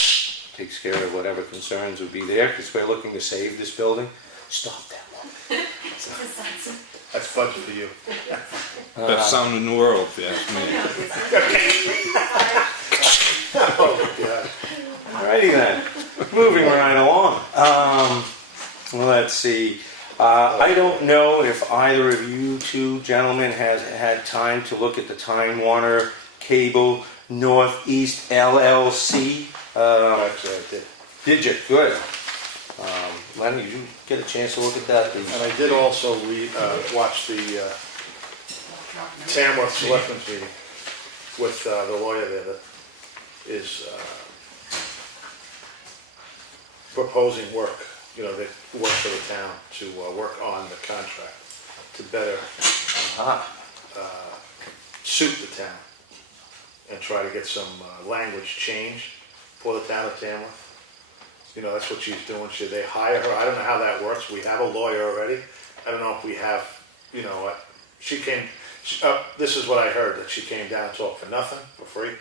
takes care of whatever concerns would be there, because we're looking to save this building. Stop that one. That's budget for you. Best sound in the world, if you ask me. Oh, God. Alrighty then, moving right along. Let's see. I don't know if either of you two gentlemen has had time to look at the Time Warner Cable Northeast LLC. Actually, I did. Did you? Good. Lenny, did you get a chance to look at that? And I did also watch the Tamworth Selectmen's meeting with the lawyer there that is proposing work, that work for the town to work on the contract to better suit the town and try to get some language changed for the town of Tamworth. That's what she's doing. Should they hire her? I don't know how that works. We have a lawyer already. I don't know if we have, she came, this is what I heard, that she came down to talk for nothing, for free,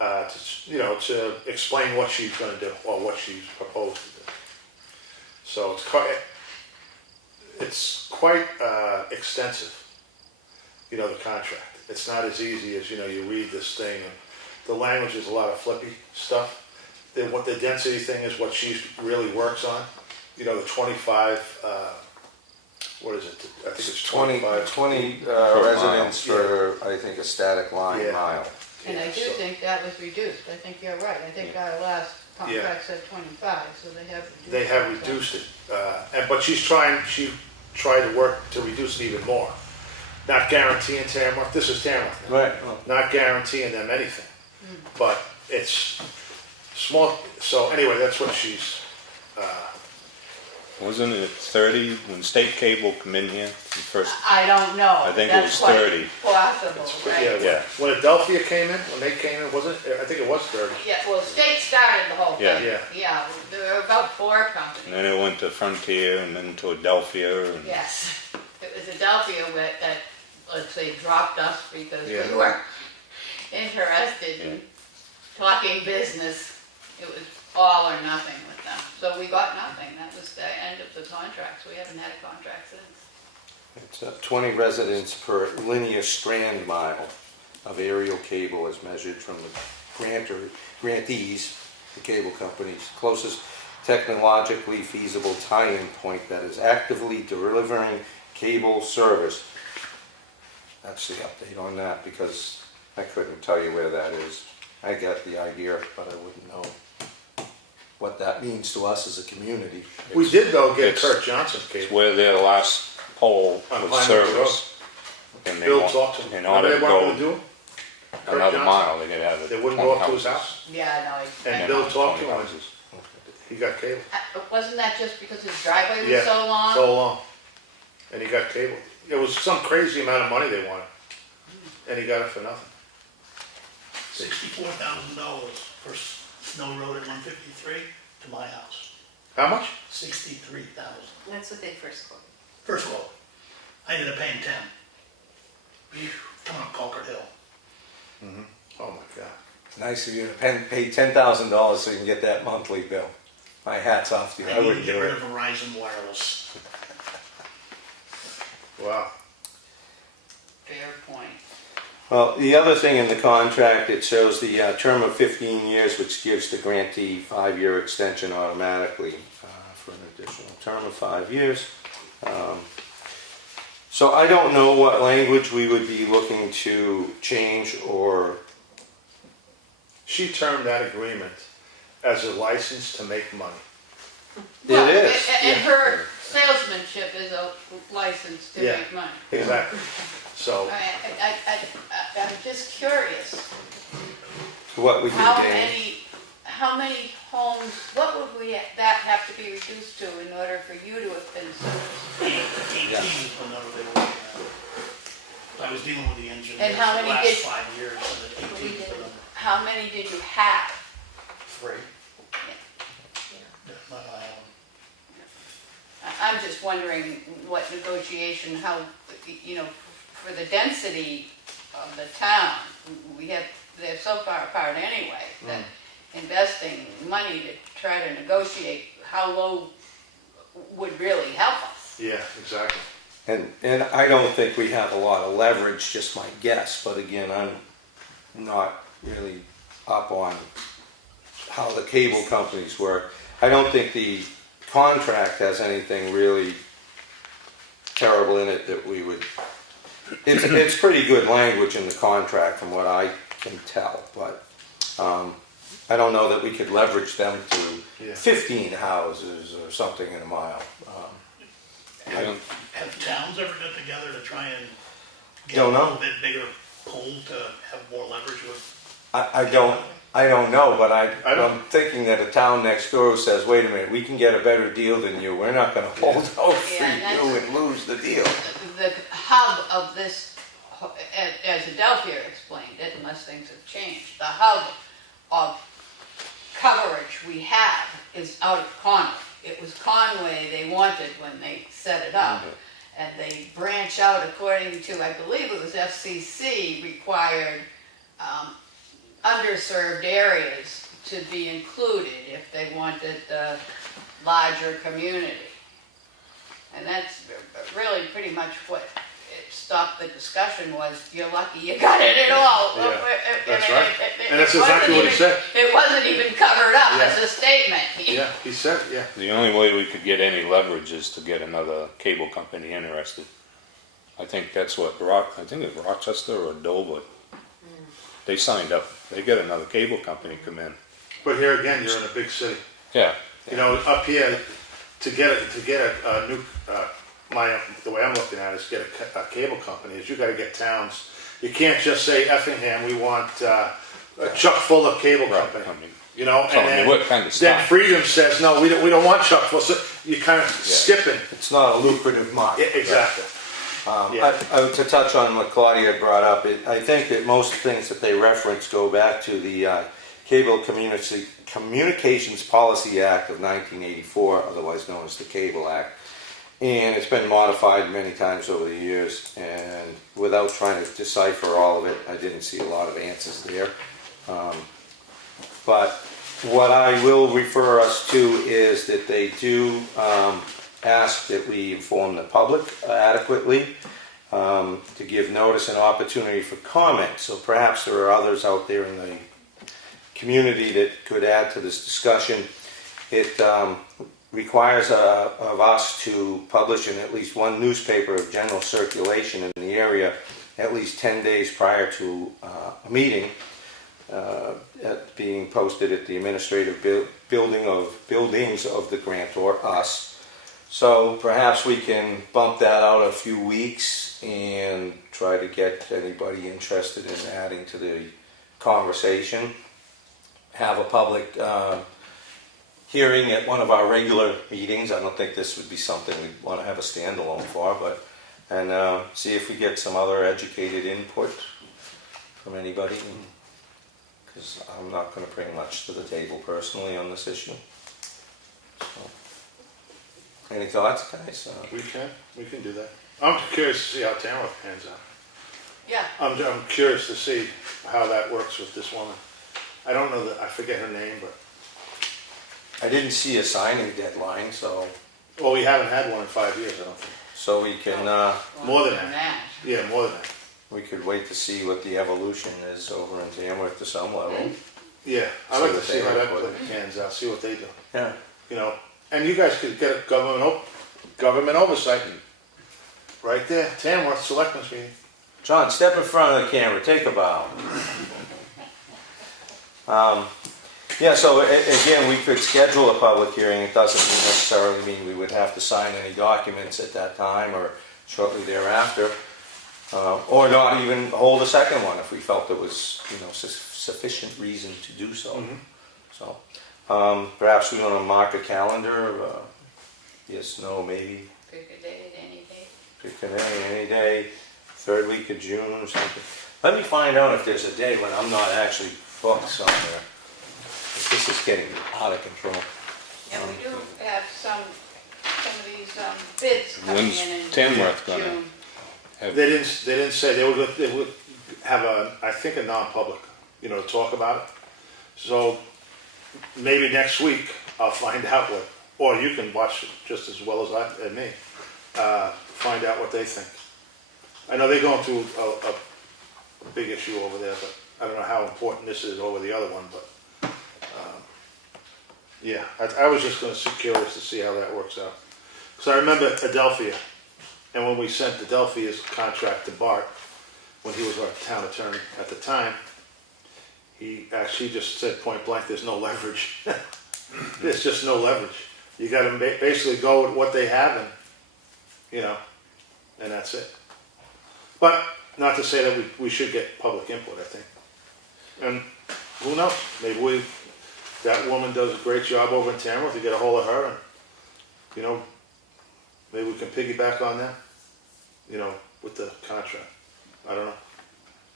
to explain what she's going to do or what she's proposed to do. So it's quite extensive, the contract. It's not as easy as, you read this thing and the language is a lot of flippy stuff. What the density thing is what she really works on. The 25, what is it? I think it's 25. 20 residents for, I think, a static line mile. And I do think that was reduced. I think you're right. I think our last contract said 25, so they have reduced it. They have reduced it. But she tried to work to reduce it even more. Not guaranteeing Tamworth, this is Tamworth now. Right. Not guaranteeing them anything. But it's small, so anyway, that's what she's, Wasn't it 30 when State Cable come in here? The first, I don't know. I think it That's was 30. quite Possible, right? Yeah. When Adelphia came in, when they came in, wasn't it? I think it was 30. Yeah, well, state started the whole thing. Yeah. Yeah. There were about 4 And companies. then it went to Frontier and then to Adelphia. And Yes. It was Adelphia that, let's say, dropped us because Yeah. we weren't interested in talking business. It was all or nothing with them. So we got nothing. That was the end of the contract. So we haven't had a contract since. It's 20 residents per linear strand mile of aerial cable as measured from the grantees, the cable companies, closest technologically feasible tie-in point that is actively delivering cable service. That's the update on that because I couldn't tell you where that is. I got the idea, but I wouldn't know what that means to us as a community. We did though get It's- Kurt Johnson's it's cable. where their last pole On was Pine Ridge service. And they Bill want- talked to him. in Remember order they to weren't go gonna do it? Kurt another Johnson? mile, they could have it. They wouldn't go up to his house? Yeah, no. And Yeah, Bill talked to 20 him. houses. He got cable. Wasn't that just because his driveway was Yeah, so long? So long. And he got cable. It was some crazy amount of money they wanted. And he got it for nothing. $64,000 for Snow Road at 153 to my house. How much? 63,000. That's what they first quoted. First quote. I ended up paying 10. Come on, Culvert Hill. Oh my God. Nice of you to pay $10,000 so you can get that monthly bill. My hat's off to you. I I need to wouldn't get do rid it. of Verizon Wireless. Wow. Fair point. Well, the other thing in the contract, it shows the term of 15 years, which gives the grantee 5-year extension automatically for an additional term of 5 years. So I don't know what language we would be looking to change or... She termed that agreement as a license to make money. Well, It is. And her salesmanship is a license to Yeah. make money. Exactly. So, I'm just curious, What we can gain. how many homes, what would that have to be reduced to in order for you to have been serviced? 18 Yeah. is the number they were looking at. I was dealing with the engineer And how for the many last did- 5 years, and the 18 is the number. How many did you have? 3. Yeah, not my own. I'm just wondering what negotiation, how, for the density of the town, they're so far apart anyway, that investing money to try to negotiate how low would really help us. yeah, exactly. And I don't think we have a lot of leverage, just my guess, but again, I'm not really up on how the cable companies work. I don't think the contract has anything really terrible in it that we would, it's pretty good language in the contract from what I can tell, but I don't know that we could leverage them to Yeah. 15 houses or something in a mile. I don't, Have towns ever got together to try and get a Don't know. little bit bigger pool to have more leverage with? I don't know, but I'm thinking that a town next door says, wait a minute, we can get a better deal than you, we're not gonna hold out for Yeah, you that's- and lose the deal. The hub of this, as Lamphier explained it, unless things have changed, the hub of coverage we have is out of Conway. It was Conway they wanted when they set it up. And they branch out according to, I believe it was FCC required underserved areas to be included if they wanted a larger community. And that's really pretty much what it stopped the discussion was, you're lucky you got it at all. Yeah, that's And right. it And that's wasn't exactly what he even- said. It wasn't even covered up Yeah. as a statement. Yeah, he said, yeah. The only way we could get any leverage is to get another cable company interested. I think that's what I think it's Rochester or Dover. They signed up, they get another cable company come in. But here again, you're in a big city. Yeah, You know, up here, to get a new, the way I'm looking at it is get a cable company, is you gotta get towns. You can't just say Effingham, we want a chuck full of cable company. I mean, You know, so I mean, and what kind of then stuff? Freedom says, no, we don't want chuck full, so you kind of skipping. It's not a lucrative market. Yeah, exactly. Yeah. To touch on what Claudia had brought up, I think that most things that they reference go back to the Cable Communications Policy Act of 1984, otherwise known as the Cable Act. And it's been modified many times over the years, and without trying to decipher all of it, I didn't see a lot of answers there. But what I will refer us to is that they do ask that we inform the public adequately, to give notice and opportunity for comment. So perhaps there are others out there in the community that could add to this discussion. It requires of us to publish in at least one newspaper of general circulation in the area at least 10 days prior to a meeting, being posted at the administrative buildings of the grantor, us. So perhaps we can bump that out a few weeks and try to get anybody interested in adding to the conversation. Have a public hearing at one of our regular meetings. I don't think this would be something we'd want to have a standalone for, and see if we get some other educated input from anybody, because I'm not going to bring much to the table personally on this issue. So, any thoughts, guys? We can do that. I'm curious to see how Tamworth pans out. Yeah. I'm curious to see how that works with this woman. I don't know I forget her name, but, I didn't see a signing deadline, so well, we haven't had one in 5 years, I don't think. we can More than Longer that. Yeah, more than that. we could wait to see what the evolution is over in Tamworth to some level. Yeah, I'd See like to what see they how that input. pans out, see what they do. Yeah. You know, and you guys could get a government oversight right there, Tamworth Selectmen's meeting. John, step in front of the camera, take a bow. Yeah, so again, we could schedule a public hearing. It doesn't necessarily mean we would have to sign any documents at that time or shortly thereafter, or not even hold a second one if we felt there was, sufficient reason to do so. Mhm. So perhaps we want to mark a calendar. Yes, no, maybe. Pick a date, any date. Pick a day, any day, third week of June or something. Let me find out if there's a day when I'm not actually booked somewhere. This is getting out of control. And we do have some of these bids coming When's in Tamworth gonna June. They didn't say, they would have I think a non-public, to talk about it. So maybe next week I'll find out or you can watch it just as well as me, find out what they think. I know they're going through a big issue over there, but I don't know how important this is over the other one, but, yeah, I was just curious to see how that works out. Because I remember Adelphia, and when we sent Adelphia's contract to Bart, when he was our town attorney at the time, he actually just said point blank, there's no leverage. There's just no leverage. You gotta basically go with what they have and, you know, and that's it. But not to say that we should get public input, I think. And who knows, maybe that woman does a great job over in Tamworth, you get a hold of her and, you know, maybe we can piggyback on that, you know, with the contract. I don't know.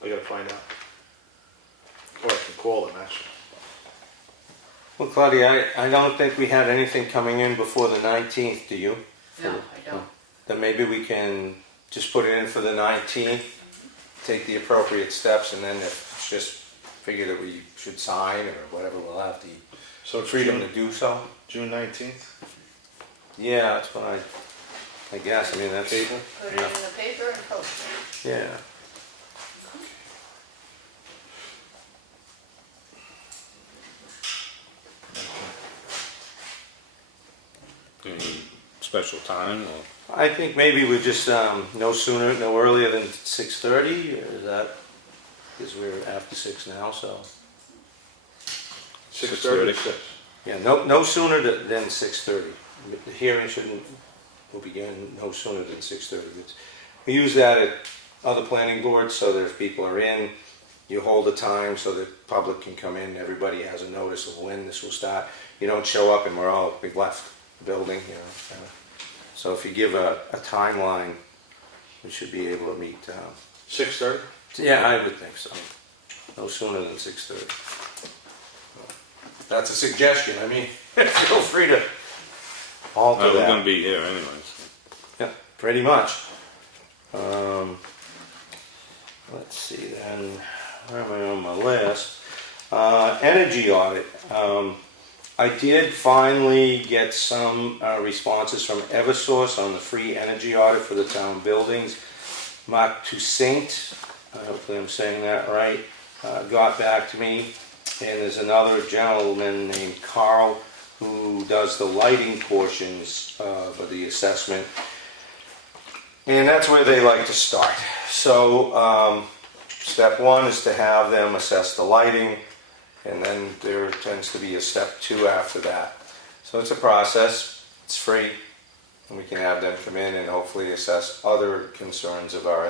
I gotta find out. Or I can call them, actually. Well, Claudia, I don't think we had anything coming in before the 19th, do you? No, I don't. Then maybe we can just put it in for the 19th, take the appropriate steps, and then if it's just figure that we should sign or whatever, we'll have the freedom to do so. June 19th? Yeah, that's what I guess, I mean, that's... Cable? Put it in the paper and post it. Yeah. Any special time or? I think maybe we just, no sooner, no earlier than 6:30, or is that, because we're after 6 now, so. 6:30. Yeah, no sooner than 6:30. The hearing will begin no sooner than 6:30. We use that at other planning boards, so that if people are in, you hold the time so that public can come in, everybody has a notice of when this will start. You don't show up and we've left the building, you know. So if you give a timeline, we should be able to meet. 6:30? Yeah, I would think so. No sooner than 6:30. That's a suggestion. I mean, feel free to alter We're that. gonna be here anyways. Yeah, pretty much. Let's see then, where am I on my list? Energy audit. I did finally get some responses from Eversource on the free energy audit for the town buildings. M-Meisner To, hopefully I'm saying that right, got back to me. And there's another gentleman named Carl who does the lighting portions of the assessment. And that's where they like to start. So step 1 is to have them assess the lighting, and then there tends to be a step 2 after that. So it's a process, it's free, and we can have them come in and hopefully assess other concerns of our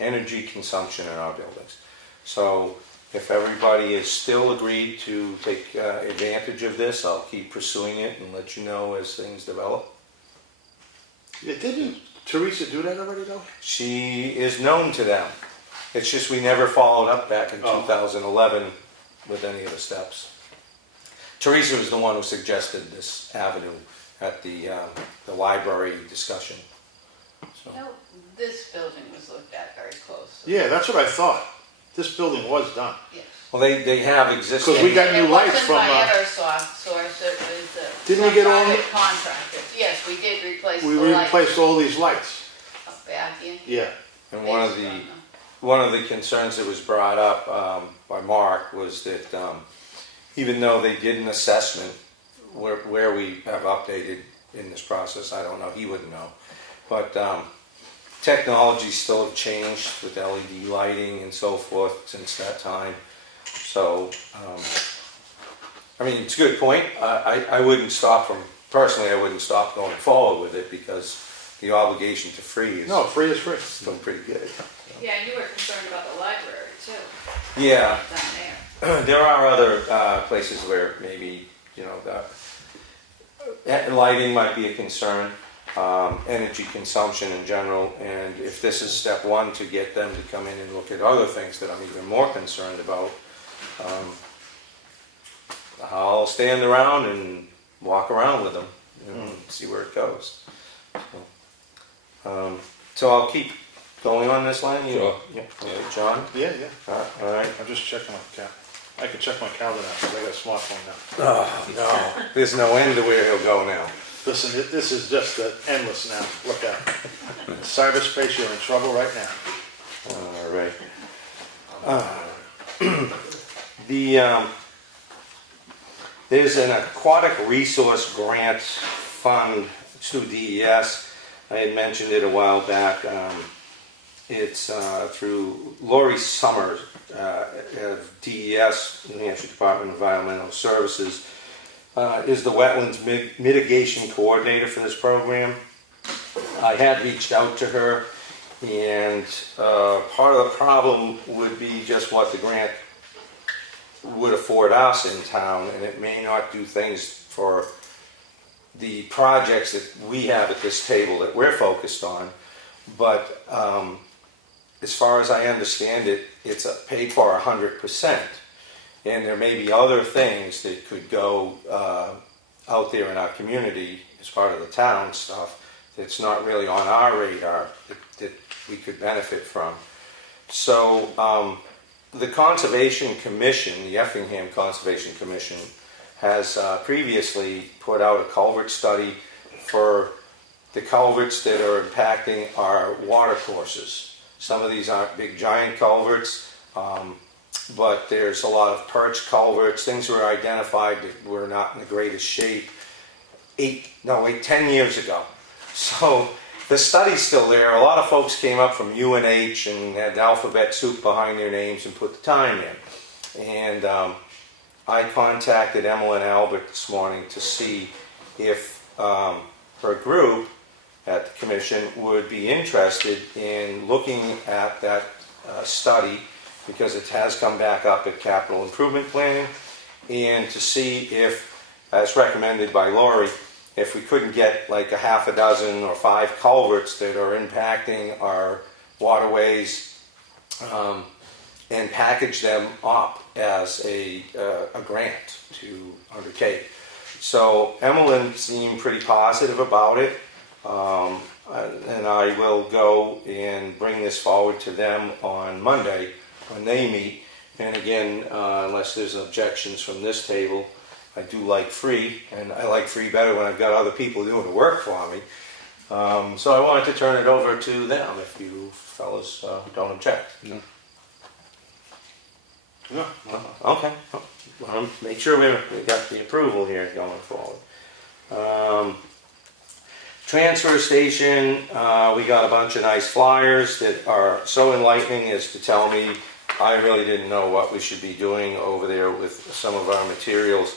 energy consumption in our buildings. So if everybody is still agreed to take advantage of this, I'll keep pursuing it and let you know as things develop. Yeah, didn't Teresa do that already though? She is known to them. It's just we never followed up back in 2011 with any of the steps. Teresa was the one who suggested this avenue at the library discussion. So. No, this building was looked at very close. Yeah, that's what I thought. This building was done. Yes. Well, they have existing. Because we got new lights from. It wasn't by Eversource, it was Didn't we get all private contractors. Yes, we did replace the We lights replaced all these lights. up back in. Yeah. And one of the concerns that was brought up by Mark was that even though they did an assessment where we have updated in this process, I don't know, he wouldn't know, but technology still have changed with LED lighting and so forth since that time. So, I mean, it's a good point. I wouldn't stop personally, I wouldn't stop going forward with it because the obligation to free is No, free is free. still pretty good. Yeah, and you were concerned about the library too, Yeah. down there. There are other places where maybe, you know, lighting might be a concern, energy consumption in general, and if this is step 1 to get them to come in and look at other things that I'm even more concerned about, I'll stand around and walk around with them, you know, and see where it goes. So I'll keep going on this line. Sure. Yeah. John? Yeah. All right. I'm just checking my calendar. I can check my calendar now because I got a smartphone now. Oh, no. There's no end to where he'll go now. Listen, this is just endless now. Look out. Cyberspace, you're in trouble right now. All right. There's an aquatic resource grant fund through DES. I had mentioned it a while back. It's through Lori Summers of DES, New Hampshire Department of Environmental Services, is the wetlands mitigation coordinator for this program. I had reached out to her, and part of the problem would be just what the grant would afford us in town, and it may not do things for the projects that we have at this table that we're focused on. But as far as I understand it, it's paid for 100%. And there may be other things that could go out there in our community as part of the town stuff that's not really on our radar that we could benefit from. So the Conservation Commission, the Effingham Conservation Commission, has previously put out a culvert study for the culverts that are impacting our water courses. Some of these aren't big giant culverts, but there's a lot of perch culverts. Things were identified that were not in the greatest shape 10 years ago. So the study's still there. A lot of folks came up from UNH and had alphabet soup behind their names and put the time in. And I contacted Emily Albert this morning to see if her group at the commission would be interested in looking at that study, because it has come back up at capital improvement planning, and to see if, as recommended by Lori, if we couldn't get like a half a dozen or 5 culverts that are impacting our waterways and package them up as a grant to undertake. So Emmeline seemed pretty positive about it, and I will go and bring this forward to them on Monday when they meet. And again, unless there's objections from this table, I do like free, and I like free better when I've got other people doing the work for me. So I wanted to turn it over to them if you fellas don't object. No. No. Okay. Well, make sure we got the approval here going forward. Transfer station, we got a bunch of nice flyers that are so enlightening as to tell me I really didn't know what we should be doing over there with some of our materials.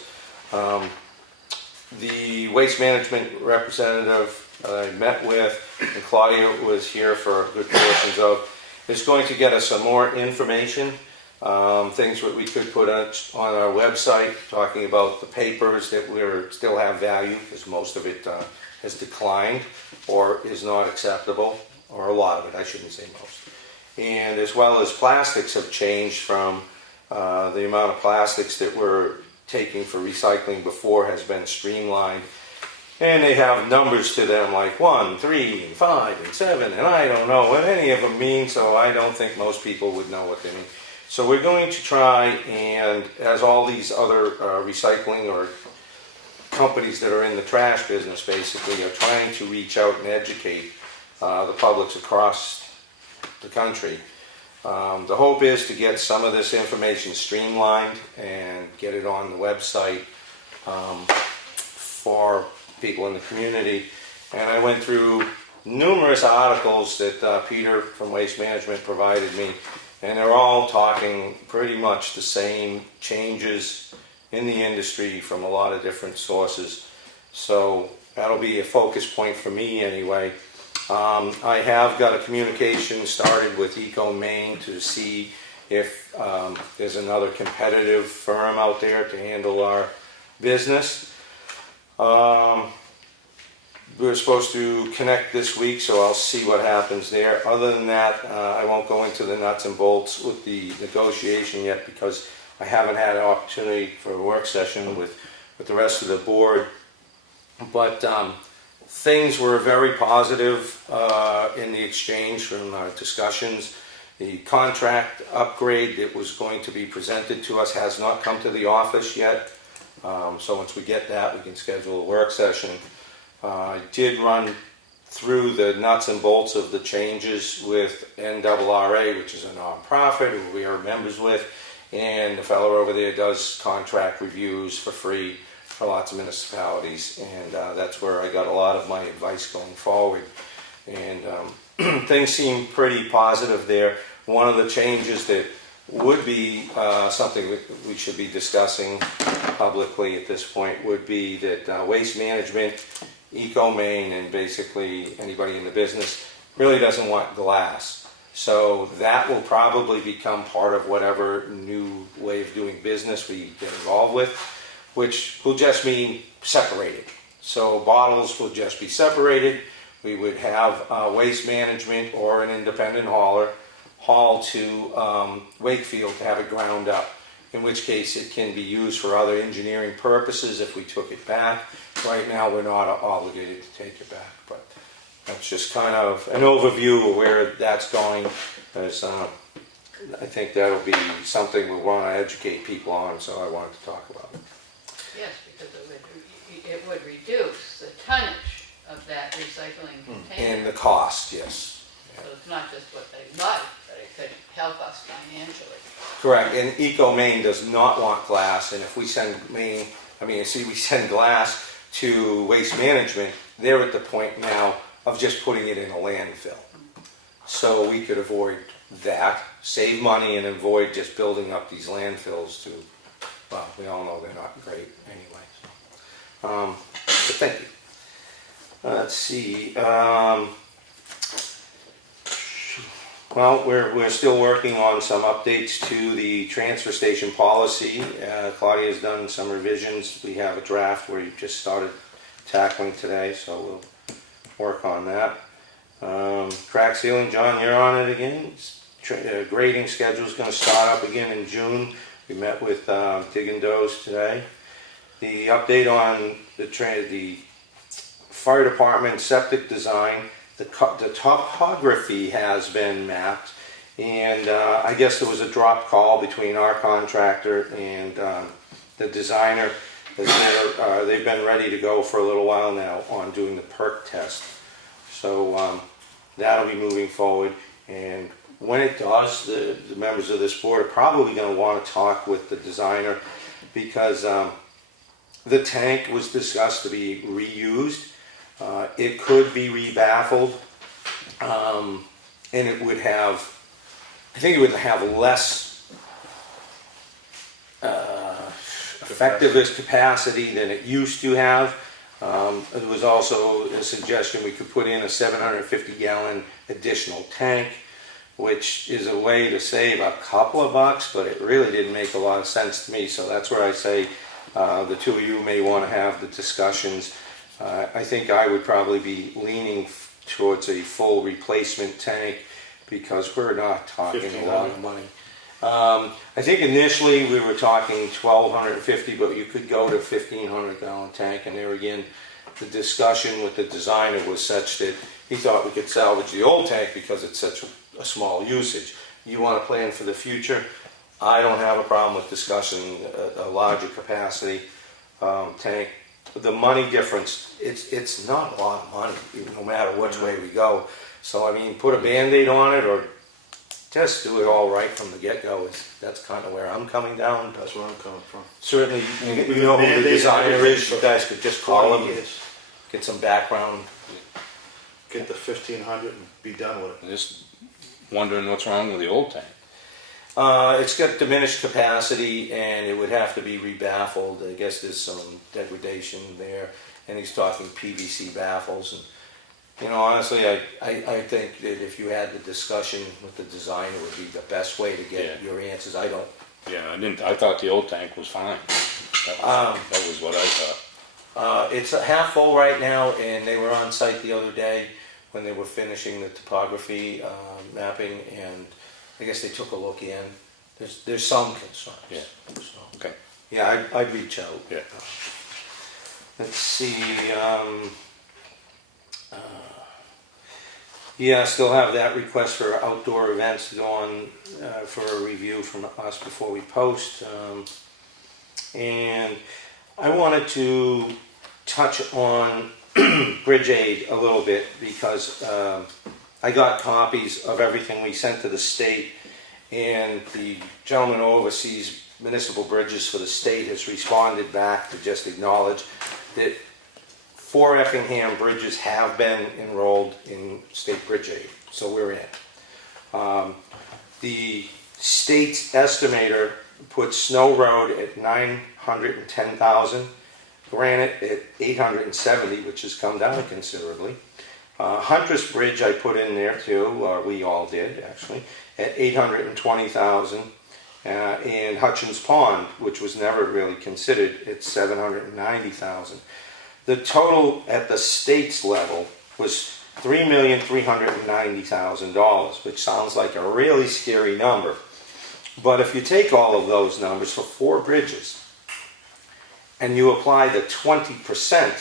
The waste management representative I met with, and Claudia was here for good portions of, is going to get us some more information. Things that we could put on our website, talking about the papers that still have value, because most of it has declined or is not acceptable, or a lot of it, I shouldn't say most. And as well as plastics have changed from the amount of plastics that we're taking for recycling before has been streamlined. And they have numbers to them like 1, 3, and 5, and 7, and I don't know what any of them mean, so I don't think most people would know what they mean. So we're going to try, and as all these other recycling or companies that are in the trash business basically are trying to reach out and educate the publics across the country. The hope is to get some of this information streamlined and get it on the website for people in the community. And I went through numerous articles that Peter from Waste Management provided me, and they're all talking pretty much the same changes in the industry from a lot of different sources. So that'll be a focus point for me anyway. I have got a communication started with Maine to see if there's another competitive firm out there to handle our business. We were supposed to connect this week, so I'll see what happens there. Other than that, I won't go into the nuts and bolts with the negotiation yet, because I haven't had an opportunity for a work session with the rest of the board. But things were very positive in the exchange from our discussions. The contract upgrade that was going to be presented to us has not come to the office yet. So once we get that, we can schedule a work session. I did run through the nuts and bolts of the changes with NRRA, which is a nonprofit who we are members with, and the fellow over there does contract reviews for free for lots of municipalities, and that's where I got a lot of my advice going forward. And things seem pretty positive there. One of the changes that would be something that we should be discussing publicly at this point would be that waste management, Main, and basically anybody in the business really doesn't want glass. So that will probably become part of whatever new way of doing business we get involved with, which will just mean separated. So bottles will just be separated. We would have waste management or an independent hauler haul to Wakefield to have it ground up, in which case it can be used for other engineering purposes if we took it back. Right now we're not obligated to take it back, but that's just kind of an overview of where that's going. As, I think that'll be something we want to educate people on, so I wanted to talk about it. Yes, because it would reduce the tonnage of that recycling container. And the cost, yes. So it's not just what they like, but it could help us financially. Correct, and Main does not want glass, and if we send we send glass to Waste Management, they're at the point now of just putting it in a landfill. So we could avoid that, save money, and avoid just building up these landfills to, well, we all know they're not great anyway. So. But thank you. Let's see. Well, we're still working on some updates to the transfer station policy. Claudia has done some revisions. We have a draft where you just started tackling today, so we'll work on that. Crack sealing, John, you're on it again. Grading schedule is going to start up again in June. We met with Dig and Doze today. The update on the fire department septic design. The topography has been mapped, and I guess there was a drop call between our contractor and the designer. They've been ready to go for a little while now on doing the perk test. So that'll be moving forward, and when it does, the members of this board are probably going to want to talk with the designer, because the tank was discussed to be reused. It could be rebaffled, and it would have, I think it would have less effective capacity than it used to have. There was also a suggestion we could put in a 750-gallon additional tank, which is a way to save a couple of bucks, but it really didn't make a lot of sense to me. So that's where I say the two of you may want to have the discussions. I think I would probably be leaning towards a full replacement tank, because we're not talking a lot of money. I think initially we were talking 1,250, but you could go to 1,500-gallon tank, and there again, the discussion with the designer was such that he thought we could salvage the old tank because it's such a small usage. You want to plan for the future? I don't have a problem with discussing a larger capacity tank. The money difference, it's not a lot of money, no matter which way we go. So, I mean, put a Band-Aid on it, or just do it all right from the get-go. That's kind of where I'm coming down. That's where I'm coming from. Certainly, you know who the designer is. You guys could just call him and get some background. Get the 1,500 and be done with it. Just wondering what's wrong with the old tank. It's got diminished capacity, and it would have to be rebaffled. I guess there's some degradation there, and he's talking PVC baffles. And you know, honestly, I think that if you had the discussion with the designer, it would be the best way to get your answers. I don't. Yeah, I thought the old tank was fine. That was what I thought. It's half full right now, and they were on site the other day when they were finishing the topography mapping, and I guess they took a look in. There's some concerns. Yeah. So, Okay. yeah, I'd reach out. Yeah. Let's see. Yeah, still have that request for outdoor events to go on for a review from us before we post. And I wanted to touch on bridge aid a little bit because I got copies of everything we sent to the state, and the gentleman who oversees municipal bridges for the state has responded back to just acknowledge that 4 Effingham bridges have been enrolled in state bridge aid, so we're in. The state's estimator put Snow Road at 910,000, Granite at 870, which has come down considerably. Huntress Bridge I put in there too, we all did actually, at 820,000. And Hutchins Pond, which was never really considered, at 790,000. The total at the state's level was $3,390,000, which sounds like a really scary number. But if you take all of those numbers for 4 bridges and you apply the 20%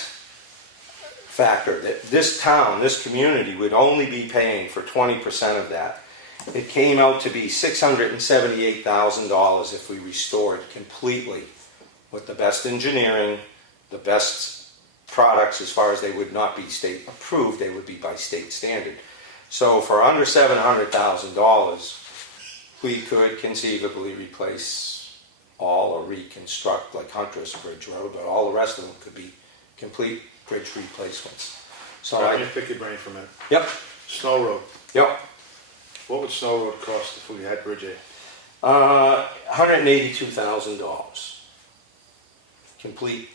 factor that this town, this community would only be paying for 20% of that, it came out to be $678,000 if we restored completely with the best engineering, the best products as far as they would not be state approved, they would be by state standard. So for under $700,000, we could conceivably replace all or reconstruct like Huntress Bridge Road, but all the rest of them could be complete bridge replacements. So Let me pick your brain for a minute. Yep. Snow Road. Yep. What would Snow Road cost if we had bridge aid? $182,000. Complete,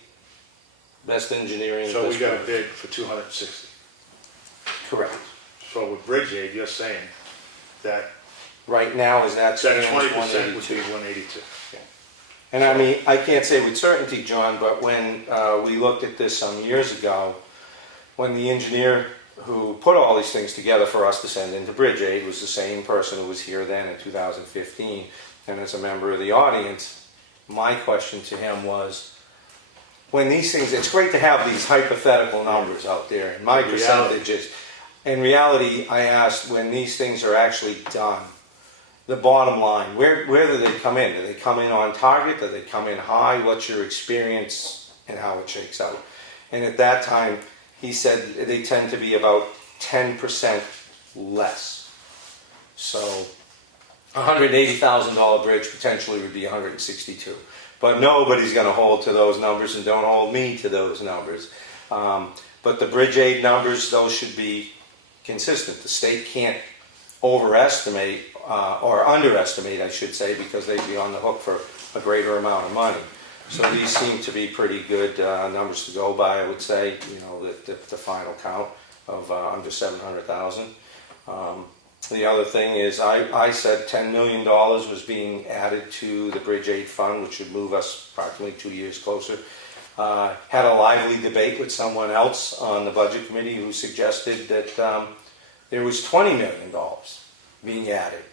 best engineering. So we best got a product. bid for 260. Correct. So with bridge aid, you're saying that Right now, is that that stands 20% would be 182. 182. And I mean, I can't say with certainty, John, but when we looked at this some years ago, when the engineer who put all these things together for us to send into bridge aid was the same person who was here then in 2015, and as a member of the audience, my question to him was, when these things, it's great to have these hypothetical numbers out there, and my percentages. In reality, I asked, when these things are actually done, the bottom line, where do they come in? Do they come in on target? Do they come in high? What's your experience and how it shakes out? And at that time, he said they tend to be about 10% less. So $180,000 bridge potentially would be 162. But nobody's going to hold to those numbers, and don't hold me to those numbers. But the bridge aid numbers, those should be consistent. The state can't overestimate or underestimate, I should say, because they'd be on the hook for a greater amount of money. So these seem to be pretty good numbers to go by, I would say, you know, the final count of under 700,000. The other thing is, I said $10 million was being added to the Bridge Aid Fund, which would move us approximately 2 years closer. Had a lively debate with someone else on the Budget Committee who suggested that there was $20 million being added.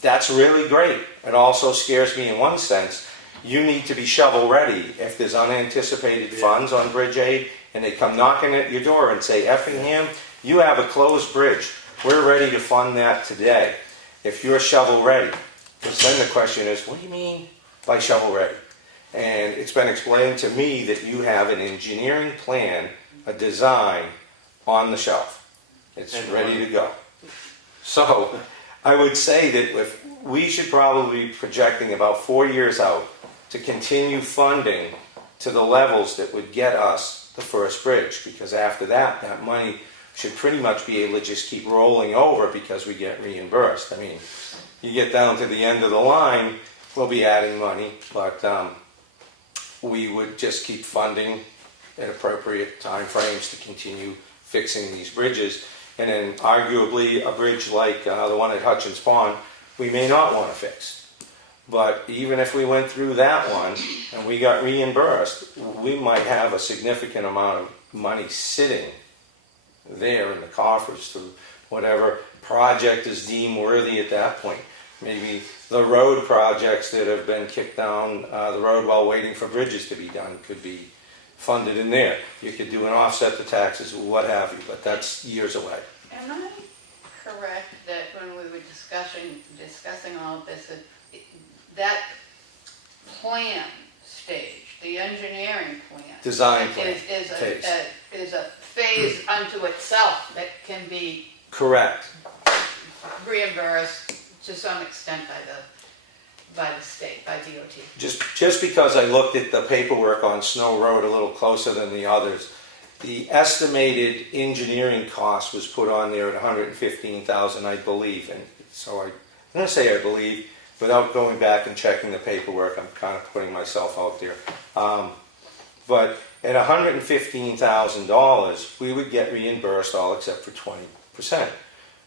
That's really great. It also scares me in one sense. You need to be shovel ready if there's unanticipated funds on Bridge Aid and they come knocking at your door and say, Effingham, you have a closed bridge. We're ready to fund that today. If you're shovel ready. Because then the question is, what do you mean by shovel ready? And it's been explained to me that you have an engineering plan, a design on the shelf. It's ready to go. So I would say that if we should probably be projecting about 4 years out to continue funding to the levels that would get us the first bridge, because after that, that money should pretty much be able to just keep rolling over because we get reimbursed. I mean, you get down to the end of the line, we'll be adding money, but we would just keep funding at appropriate time frames to continue fixing these bridges. And then arguably a bridge like the one at Hutchins Pond, we may not want to fix. But even if we went through that one and we got reimbursed, we might have a significant amount of money sitting there in the coffers to whatever project is deemed worthy at that point. Maybe the road projects that have been kicked down the road while waiting for bridges to be done could be funded in there. You could do an offset to taxes, what have you, but that's years away. Am I correct that when we were discussing all of this, that plan stage, the engineering plan. Design plan Is phase. is a phase unto itself that can be Correct. reimbursed to some extent by the state, by DOT. Just because I looked at the paperwork on Snow Road a little closer than the others, the estimated engineering cost was put on there at $115,000, I believe. And so I'm going to say I believe, without going back and checking the paperwork. I'm kind of putting myself out there. But at $115,000, we would get reimbursed all except for 20%,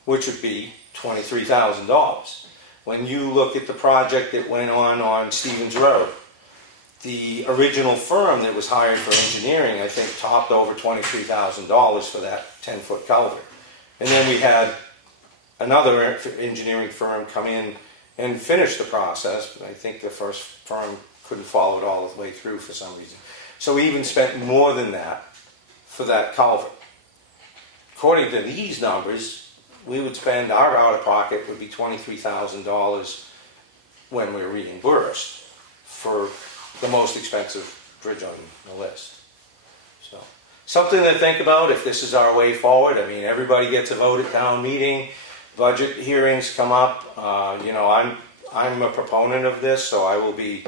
which would be $23,000. When you look at the project that went on Stevens Road, the original firm that was hired for engineering, I think, topped over $23,000 for that 10-foot culvert. And then we had another engineering firm come in and finish the process, but I think the first firm couldn't follow it all the way through for some reason. So we even spent more than that for that culvert. According to these numbers, we would spend, our out-of-pocket would be $23,000 when we're reimbursed for the most expensive bridge on the list. So, something to think about if this is our way forward. I mean, everybody gets a vote at town meeting, budget hearings come up. You know, I'm a proponent of this, so I will be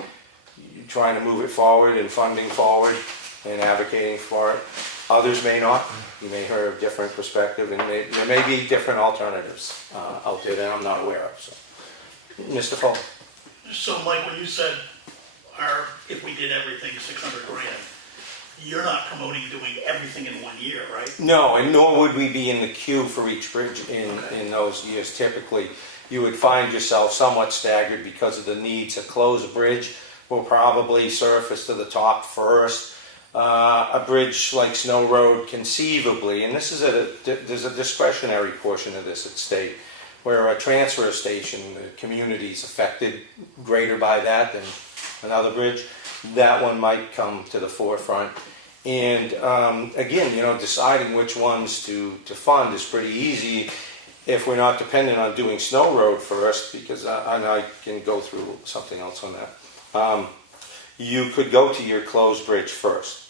trying to move it forward and funding forward and advocating for it. Others may not. You may hear a different perspective, and there may be different alternatives out there that I'm not aware of. So, Mr. Fuller. So Mike, when you said if we did everything, 600 grand, you're not promoting doing everything in 1 year, right? No, and nor would we be in the queue for each bridge in those years. Typically, you would find yourself somewhat staggered because of the need to close a bridge. Will probably surface to the top first. A bridge like Snow Road, conceivably, and this is there's a discretionary portion of this at state, where a transfer station, the community's affected greater by that than another bridge. That one might come to the forefront. And again, you know, deciding which ones to fund is pretty easy if we're not dependent on doing Snow Road first, because I can go through something else on that. You could go to your closed bridge first.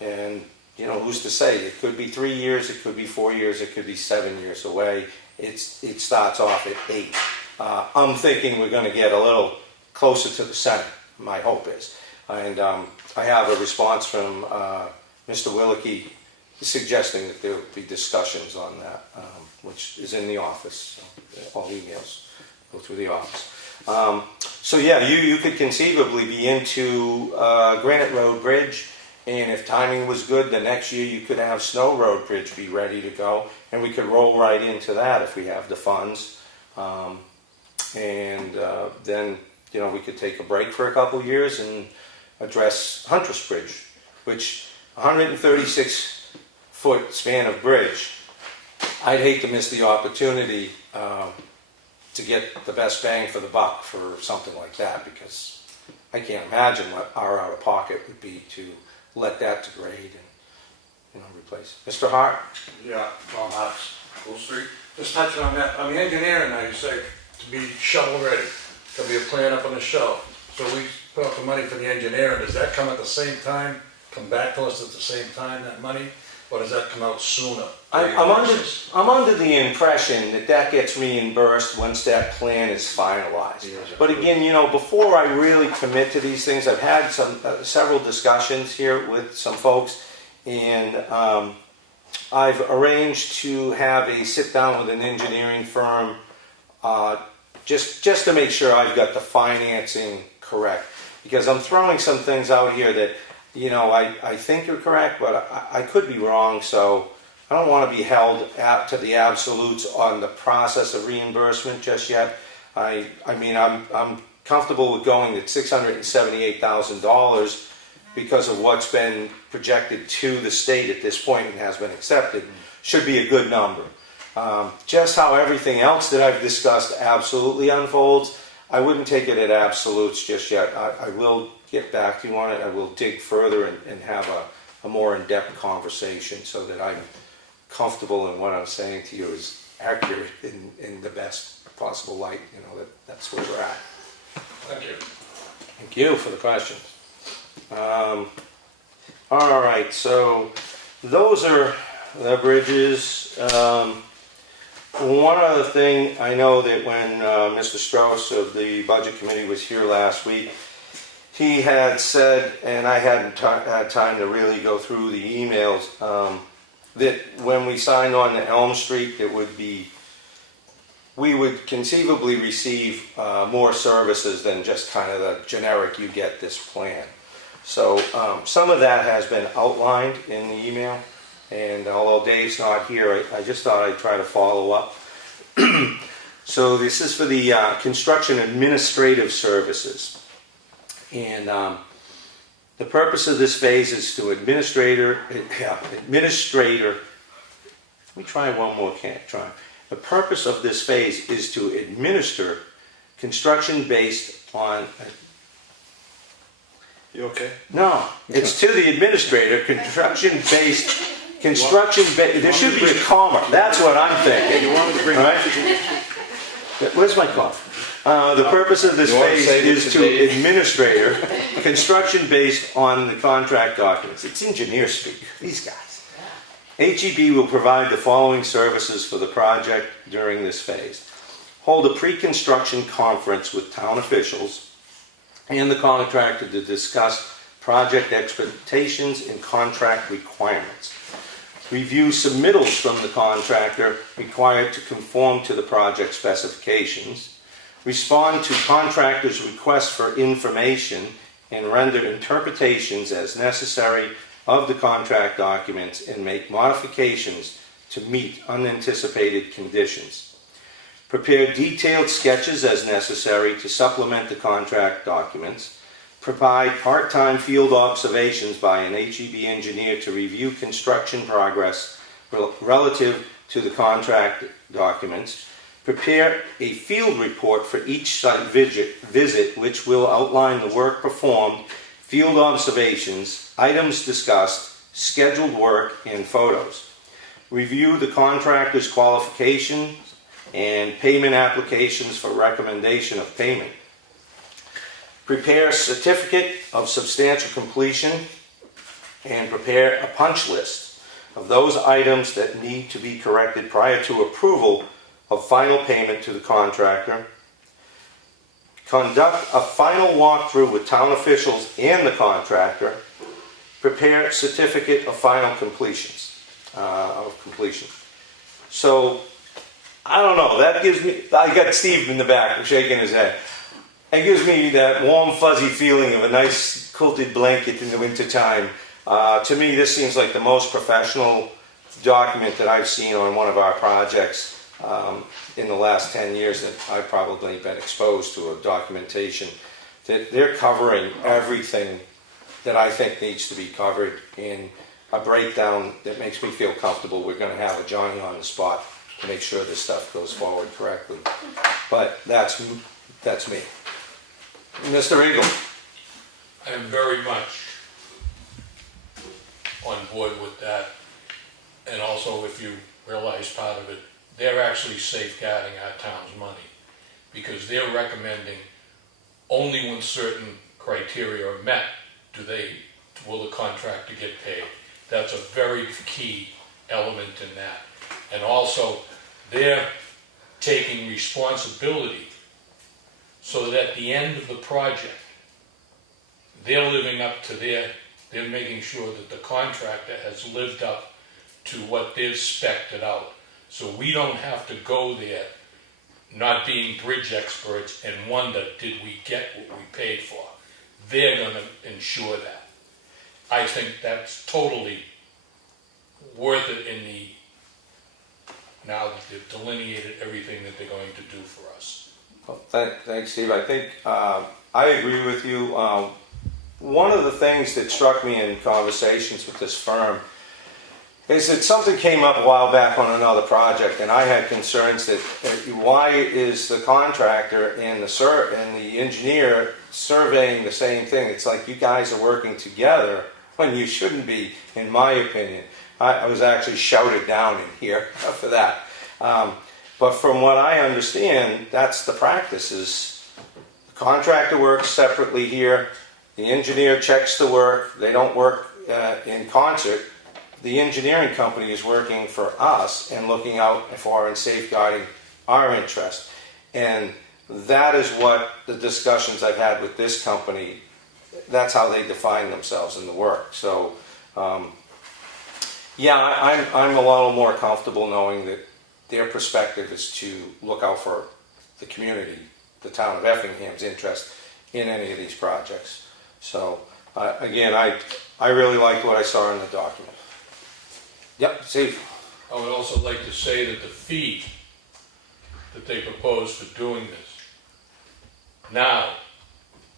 And, you know, who's to say? It could be 3 years, it could be 4 years, it could be 7 years away. It starts off at 8. I'm thinking we're going to get a little closer to the center, my hope is. And I have a response from Mr. Willicke suggesting that there will be discussions on that, which is in the office. So all emails go through the office. So yeah, you could conceivably be into Granite Road Bridge, and if timing was good, the next year you could have Snow Road Bridge be ready to go, and we could roll right into that if we have the funds. Then, you know, we could take a break for a couple years and address Huntress Bridge, which 136-foot span of bridge. I'd hate to miss the opportunity to get the best bang for the buck for something like that, because I can't imagine what our out-of-pocket would be to let that degrade and, you know, replace. Mr. Hart? Yeah, Tom Hart's, Cool Street. Just touching on that, on the engineering now, you say to be shovel ready. There'll be a plan up on the shelf. So we put up the money for the engineering. Does that come at the same time, come back to us at the same time, that money? Or does that come out sooner? I'm under the impression that gets reimbursed once that plan is finalized. But again, you know, before I really commit to these things, I've had several discussions here with some folks, and I've arranged to have a sit down with an engineering firm just to make sure I've got the financing correct, because I'm throwing some things out here that, you know, I think are correct, but I could be wrong, so I don't want to be held to the absolutes on the process of reimbursement just yet. I mean, I'm comfortable with going at $678,000 because of what's been projected to the state at this point and has been accepted. Should be a good number. Just how everything else that I've discussed absolutely unfolds, I wouldn't take it at absolutes just yet. I will get back to you on it. I will dig further and have a more in-depth conversation so that I'm comfortable in what I'm saying to you is accurate in the best possible light. You know, that's where we're at. Thank you. Thank you for the questions. All right, so those are the bridges. One other thing, I know that when Mr. Strauss of the Budget Committee was here last week, he had said, and I hadn't had time to really go through the emails, that when we signed on to Elm Street, we would conceivably receive more services than just kind of the generic, you get this plan. So some of that has been outlined in the email, and although Dave's not here, I just thought I'd try to follow up. So this is for the construction administrative services. And the purpose of this phase is to administrator, let me try one more, try. The purpose of this phase is to administer construction based on... You okay? No, it's to the administrator, there should be a comma, that's what I'm thinking. You wanted to bring Right? Where's my cough? The purpose of this phase is to administrator construction based on the contract documents. It's engineer speak, these guys. HEB will provide the following services for the project during this phase. Hold a pre-construction conference with town officials and the contractor to discuss project expectations and contract requirements. Review submittals from the contractor required to conform to the project specifications. Respond to contractor's requests for information and render interpretations as necessary of the contract documents and make modifications to meet unanticipated conditions. Prepare detailed sketches as necessary to supplement the contract documents. Provide part-time field observations by an HEB engineer to review construction progress relative to the contract documents. Prepare a field report for each site visit which will outline the work performed, field observations, items discussed, scheduled work, and photos. Review the contractor's qualifications and payment applications for recommendation of payment. Prepare a certificate of substantial completion and prepare a punch list of those items that need to be corrected prior to approval of final payment to the contractor. Conduct a final walkthrough with town officials and the contractor. Prepare certificate of final completion. So, I don't know, that gives me, I got Steve in the back shaking his head. It gives me that warm, fuzzy feeling of a nice quilted blanket in the wintertime. To me, this seems like the most professional document that I've seen on one of our projects in the last 10 years that I've probably been exposed to a documentation. That they're covering everything that I think needs to be covered in a breakdown that makes me feel comfortable. We're going to have a Johnny on the spot to make sure this stuff goes forward correctly. But that's me. Mr. Eagle. I am very much on board with that. And also, if you realize part of it, they're actually safeguarding our town's money because they're recommending only when certain criteria are met will the contractor get paid. That's a very key element in that. And also, they're taking responsibility so that at the end of the project, they're living up to they're making sure that the contractor has lived up to what they've spec'd out. So we don't have to go there not being bridge experts and wonder, did we get what we paid for? They're going to ensure that. I think that's totally worth it now that they've delineated everything that they're going to do for us. Well, thanks, Steve. I think I agree with you. One of the things that struck me in conversations with this firm is that something came up a while back on another project, and I had concerns that why is the contractor and the engineer surveying the same thing? It's like you guys are working together when you shouldn't be, in my opinion. I was actually shouted down in here for that. But from what I understand, that's the practice. Is the contractor works separately here, The engineer checks the work, they don't work in concert. The engineering company is working for us and looking out for and safeguarding our interest. And that is what the discussions I've had with this company, that's how they define themselves in the work. So, yeah, I'm a little more comfortable knowing that their perspective is to look out for the community, the town of Effingham's interest in any of these projects. So, again, I really liked what I saw in the document. Yep, Steve. I would also like to say that the fee that they propose for doing this now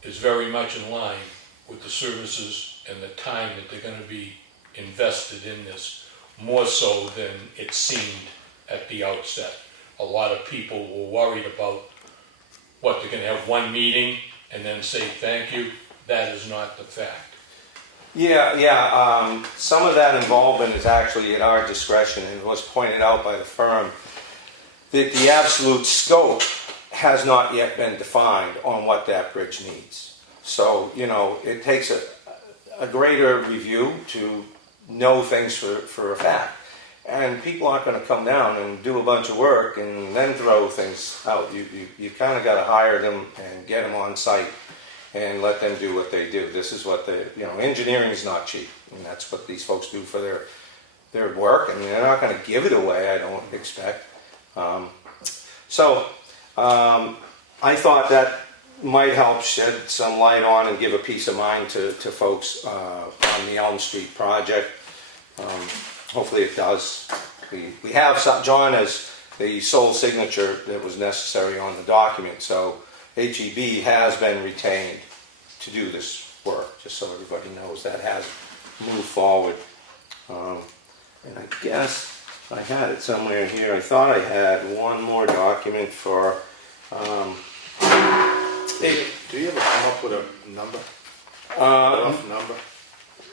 is very much in line with the services and the time that they're going to be invested in this, more so than it seemed at the outset. A lot of people were worried about what, they're going to have one meeting and then say thank you. That is not the fact. Yeah. Some of that involvement is actually at our discretion, and it was pointed out by the firm that the absolute scope has not yet been defined on what that bridge needs. So, it takes a greater review to know things for a fact. And people aren't going to come down and do a bunch of work and then throw things out. You kind of got to hire them and get them on site and let them do what they do. This is what engineering is not cheap, and that's what these folks do for their work. I mean, they're not going to give it away, I don't expect. I thought that might help shed some light on and give a peace of mind to folks on the Elm Street project. Hopefully it does. We have John as the sole signature that was necessary on the document, so HEB has been retained to do this work, just so everybody knows that has moved forward. And I guess I had it somewhere here. I thought I had one more document for... Hey, do you ever come up with a number? A rough number?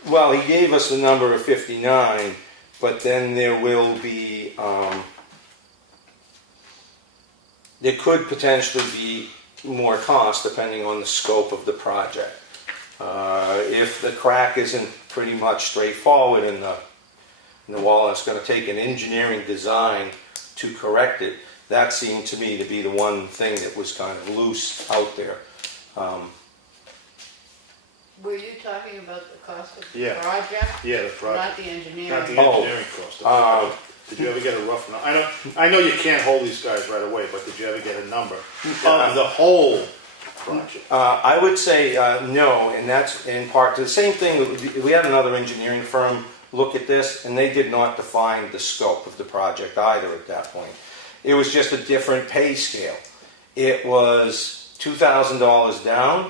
Well, he gave us the number of 59, but then there will be... there could potentially be more cost depending on the scope of the project. If the crack isn't pretty much straightforward in the wall, and it's going to take an engineering design to correct it, that seemed to me to be the one thing that was kind of loose out there. Were you talking about the cost of the Yeah. project? Yeah, the project. Not the engineering? Not the engineering cost. Did you ever get a rough number? I know you can't hold these guys right away, but did you ever get a number of the whole project? I would say no, and that's in part to the same thing. We had another engineering firm look at this, and they did not define the scope of the project either at that point. It was just a different pay scale. It was $2,000 down,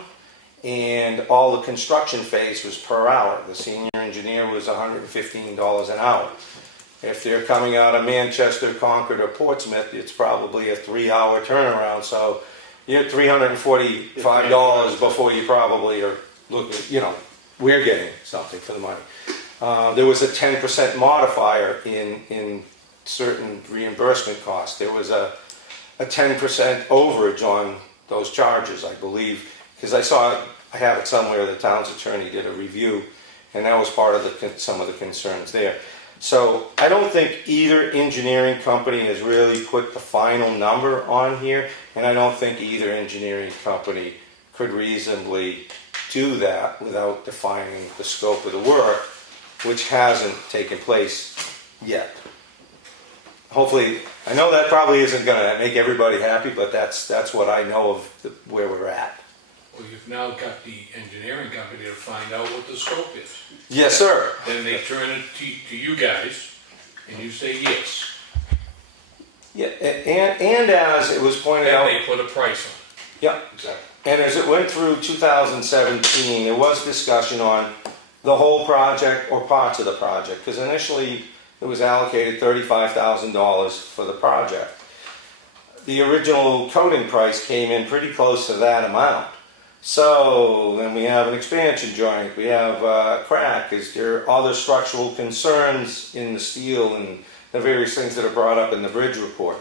and all the construction phase was per hour. The senior engineer was $115 an hour. If they're coming out of Manchester, Concord, or Portsmouth, it's probably a 3-hour turnaround. So you're $345 before you probably are looking, we're getting something for the money. There was a 10% modifier in certain reimbursement costs. There was a 10% overage on those charges, I believe, because I have it somewhere, the town's attorney did a review, and that was part of some of the concerns there. So I don't think either engineering company has really put the final number on here, and I don't think either engineering company could reasonably do that without defining the scope of the work, which hasn't taken place yet. Hopefully, I know that probably isn't going to make everybody happy, but that's what I know of where we're at. Well, you've now got the engineering company to find out what the scope is. Yes, sir. Then they turn it to you guys, and you say yes. Yeah, and as it was pointed out... Then they put a price on it. Yeah, exactly. And as it went through 2017, there was discussion on the whole project or parts of the project, because initially it was allocated $35,000 for the project. The original coating price came in pretty close to that amount. So then we have an expansion joint, we have crack, is there other structural concerns in the steel and the various things that are brought up in the bridge report.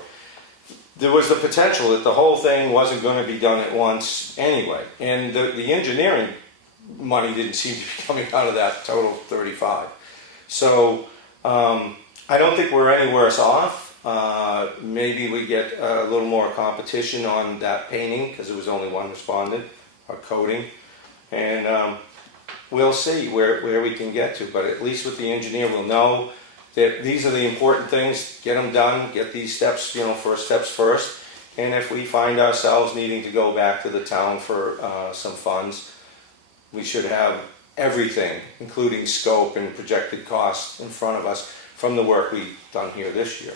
There was the potential that the whole thing wasn't going to be done at once anyway. And the engineering money didn't seem to be coming out of that total 35. So I don't think we're any worse off. Maybe we get a little more competition on that painting because it was only one respondent, or coating, and we'll see where we can get to. But at least with the engineer, we'll know that these are the important things. Get them done. Get these steps, first steps first. And if we find ourselves needing to go back to the town for some funds, we should have everything, including scope and projected costs, in front of us from the work we've done here this year.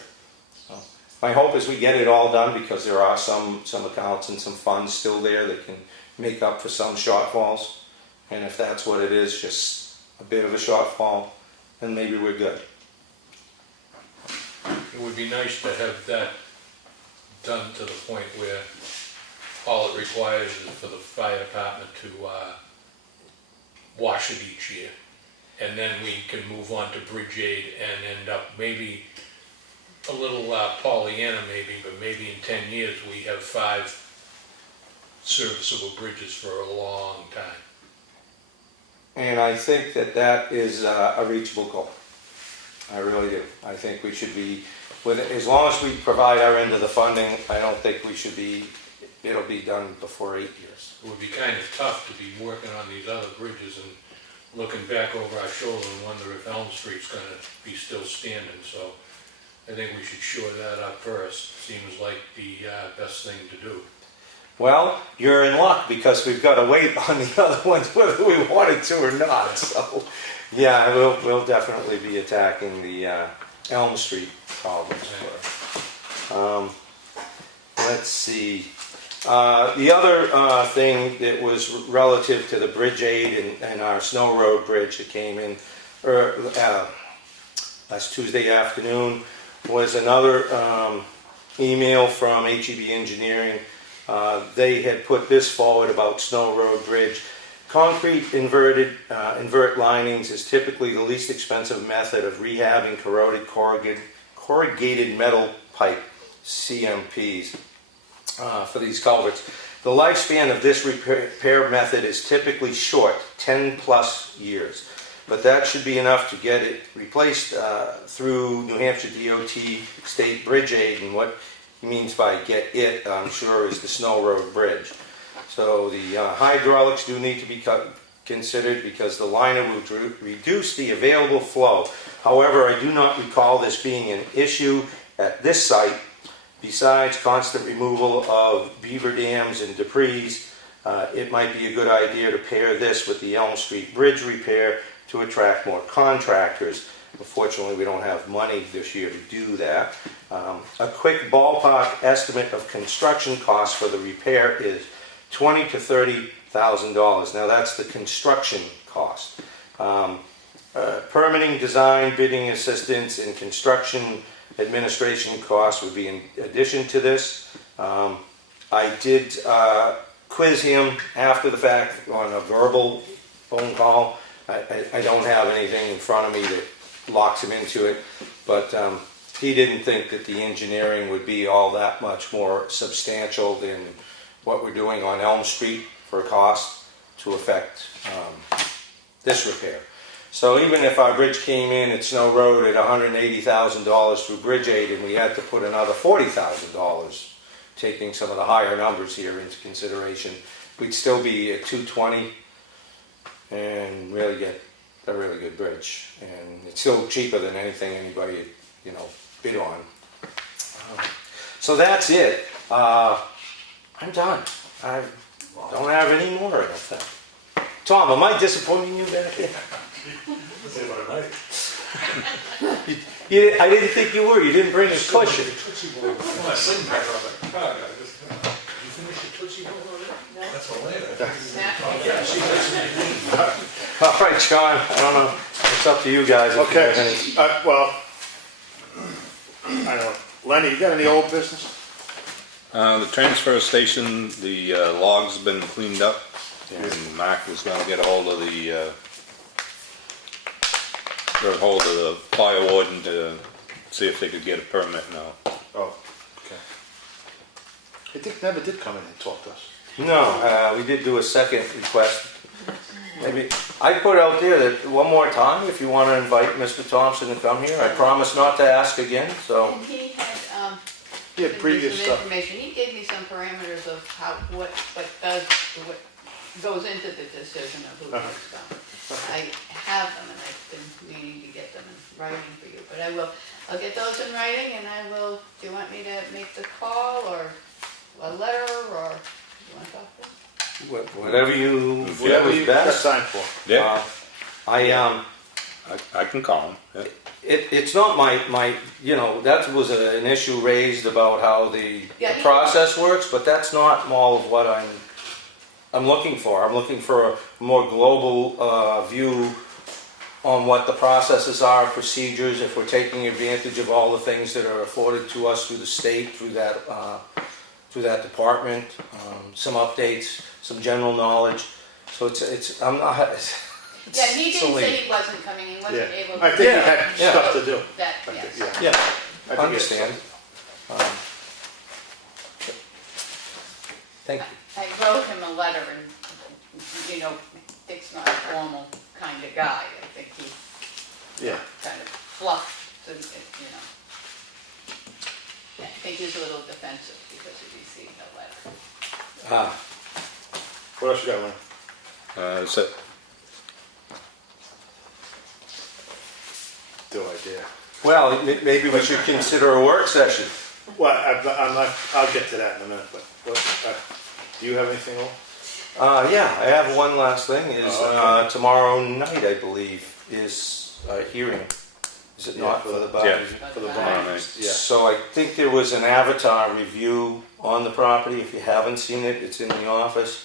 So my hope is we get it all done, because there are some accounts and some funds still there that can make up for some shortfalls. And if that's what it is, just a bit of a shortfall, then maybe we're good. It would be nice to have that done to the point where all it requires is for the fire department to wash it each year. And then we can move on to bridge aid and end up maybe a little Pollyanna maybe, but maybe in 10 years we have 5 serviceable bridges for a long time. And I think that is a reachable goal. I really do. I think we should be, as long as we provide our end of the funding, I don't think we should be, it'll be done before 8 years. It would be kind of tough to be working on these other bridges and looking back over our shoulder and wonder if Elm Street's going to be still standing. So I think we should shore that up first. Seems like the best thing to do. Well, you're in luck, because we've got to wait on the other ones whether we wanted to or not. So yeah, we'll definitely be attacking the Elm Street problems first. Let's see. The other thing that was relative to the bridge aid and our Snow Road Bridge that came in last Tuesday afternoon was another email from HEB Engineering. They had put this forward about Snow Road Bridge. Concrete invert linings is typically the least expensive method of rehabbing corroded corrugated metal pipe, CMPs, for these culverts. The lifespan of this repair method is typically short, 10 plus years, but that should be enough to get it replaced through New Hampshire DOT State Bridge Aid. And what he means by get it, I'm sure, is the Snow Road Bridge. So the hydraulics do need to be considered, because the liner will reduce the available flow. However, I do not recall this being an issue at this site. Besides constant removal of beaver dams and debris, it might be a good idea to pair this with the Elm Street Bridge repair to attract more contractors. Unfortunately, we don't have money this year to do that. A quick ballpark estimate of construction costs for the repair is $20,000 to $30,000. Now that's the construction cost. Permitting, design, bidding assistance, and construction administration costs would be in addition to this. I did quiz him after the fact on a verbal phone call. I don't have anything in front of me that locks him into it, but he didn't think that the engineering would be all that much more substantial than what we're doing on Elm Street for cost to affect this repair. So even if our bridge came in at Snow Road at $180,000 through bridge aid, and we had to put another $40,000, taking some of the higher numbers here into consideration, we'd still be at $220 and really get a really good bridge. And it's still cheaper than anything anybody bid on. So that's it. I'm done. I don't have any more, I don't think. Tom, am I disappointing you back here? I didn't think you were. You didn't bring a cushion. That's for later. All right, John. I don't know. It's up to you guys. Okay. Well, I don't know. Lenny, you got any old business? The transfer station, the logs have been cleaned up, and Mark was going to get a hold of the fire warden to see if they could get a permit now. Oh, okay. I think never did come in and talk to us. No, we did do a second request, mean, I put out there that one more time, if you wanna invite Mr. Thompson to come here, I promise not to ask again, so. And he had, He had given me previous some stuff. information, he gave me some parameters of how, what goes into the decision of who Uh-huh. gets done. I have them, and I've been meaning to get them in writing for you, but I'll get those in writing, and I will, do you want me to make the call, or a letter, or, you wanna talk to him? Whatever you feel Whatever is you got best. signed for. Yeah, I, I can call him. Yeah. it's not my, you know, that was an issue raised about how the Yeah, he- process works, but that's not all of what I'm looking for. I'm looking for a more global view on what the processes are, procedures, if we're taking advantage of all the things that are afforded to us through the state, through that department, some updates, some general knowledge. So I'm not. Yeah, he it's didn't only- say he wasn't coming, he wasn't Yeah. able I to. think he Yeah, had yeah. stuff to do. That, I yes. think, yeah. Yeah, I think he had understand. Thank you. I wrote him a letter, and, you know, Dick's not a formal kind of guy, I think he Yeah. kind of fluffed, and, you know. I think he's a little defensive because he received a letter. What else you got, Lynn? So, No idea. Well, maybe we should consider a work session. Well, I'm not, I'll get to that in a minute, but do you have anything else? Yeah, I have one last thing, is Oh, okay. tomorrow night, I believe, is a hearing. Is it Yeah, not for for the- the body? For the Tomorrow bond. night. Yeah. So I think there was an avatar review on the property. If you haven't seen it, it's in the office.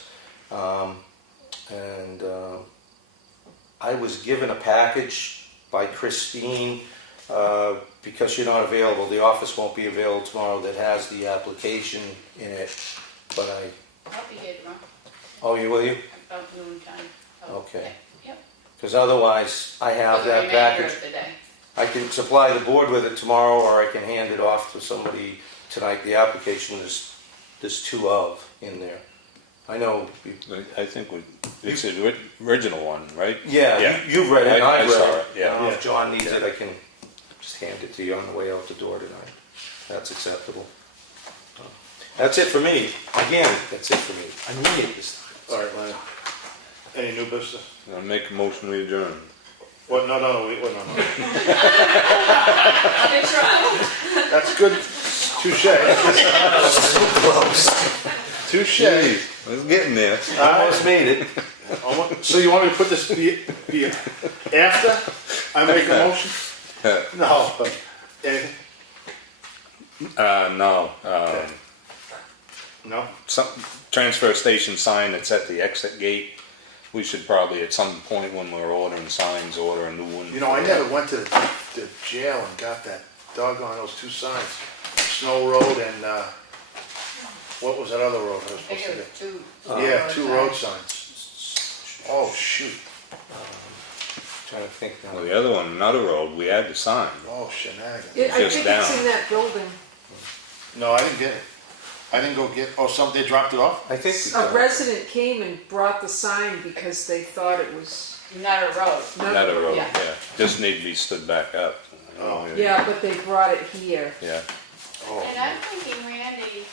I was given a package by Christine, because you're not available. The office won't be available tomorrow, that has the application in it. But I'll be here tomorrow, oh, you will you? about noon time. Oh, Okay. Yep. Because otherwise, I have For the that remainder package. of the day. I can supply the board with it tomorrow, or I can hand it off to somebody tonight. The application there's two of in there. I know, I think it's the original one, right? yeah, you've read it, and I I've read saw it. it, yeah. I don't know if John needs it, I can just hand it to you on the way out the door tonight. That's acceptable. That's it for me. Again, that's it for me. I need it this time. All right, Lynn. Any new business? I'll make a motion to adjourn. What, no, wait, no. Good try. That's good. Touche. Touche. I was getting there. Almost made it. So you want me to put this be after I make a motion? No. Anything? No, Okay. No? some transfer station sign that's at the exit gate. We should probably at some point when we're ordering signs, order a new one. You know, I never went to the jail and got that doggone those two signs. Snow Road and, what was that other road I was I supposed think to it get? was two. Yeah, two road signs. Oh, shoot. Trying to think now. Well, the other one, another road, we had the sign. Oh, shenanigans. I Just think it's down. in that building. No, I didn't get it. I didn't go get, they dropped it off? I think A resident came and brought the sign because they thought it was, Not a road. Another road, Yeah. yeah. Just need to be stood back up. Oh. yeah, but they brought it here. Yeah. Oh, And I'm thinking Randy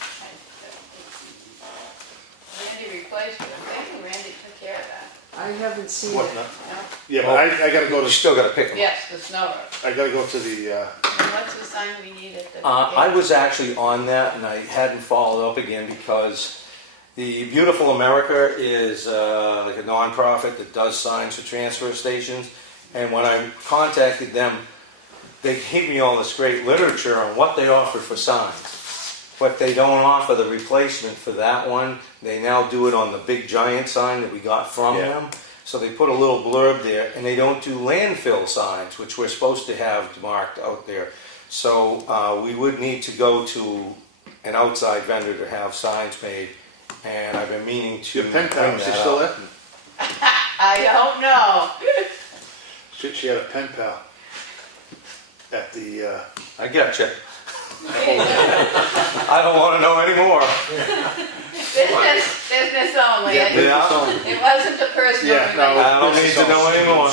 replaced it, I'm thinking Randy took care of that. I haven't seen what, it. no? No? Yeah, but I gotta go you to, still gotta pick them up. Yes, the snow road. I gotta go to the, And what's the sign we need at the? I was actually on that, and I hadn't followed up again because the Beautiful America is like a nonprofit that does signs for transfer stations. And when I contacted them, they gave me all this great literature on what they offer for signs. But they don't offer the replacement for that one. They now do it on the big giant sign that we got from Yeah. them. So they put a little blurb there, and they don't do landfill signs, which we're supposed to have marked out there. So we would need to go to an outside vendor to have signs made, and I've been meaning to your pen bring pal, is she that still up. there? I don't know. She had a pen pal at the, I gotcha. I don't want to know anymore. Business only. Yeah, I business Yeah. only. It wasn't a personal Yeah, no. relationship. I don't need to know anymore.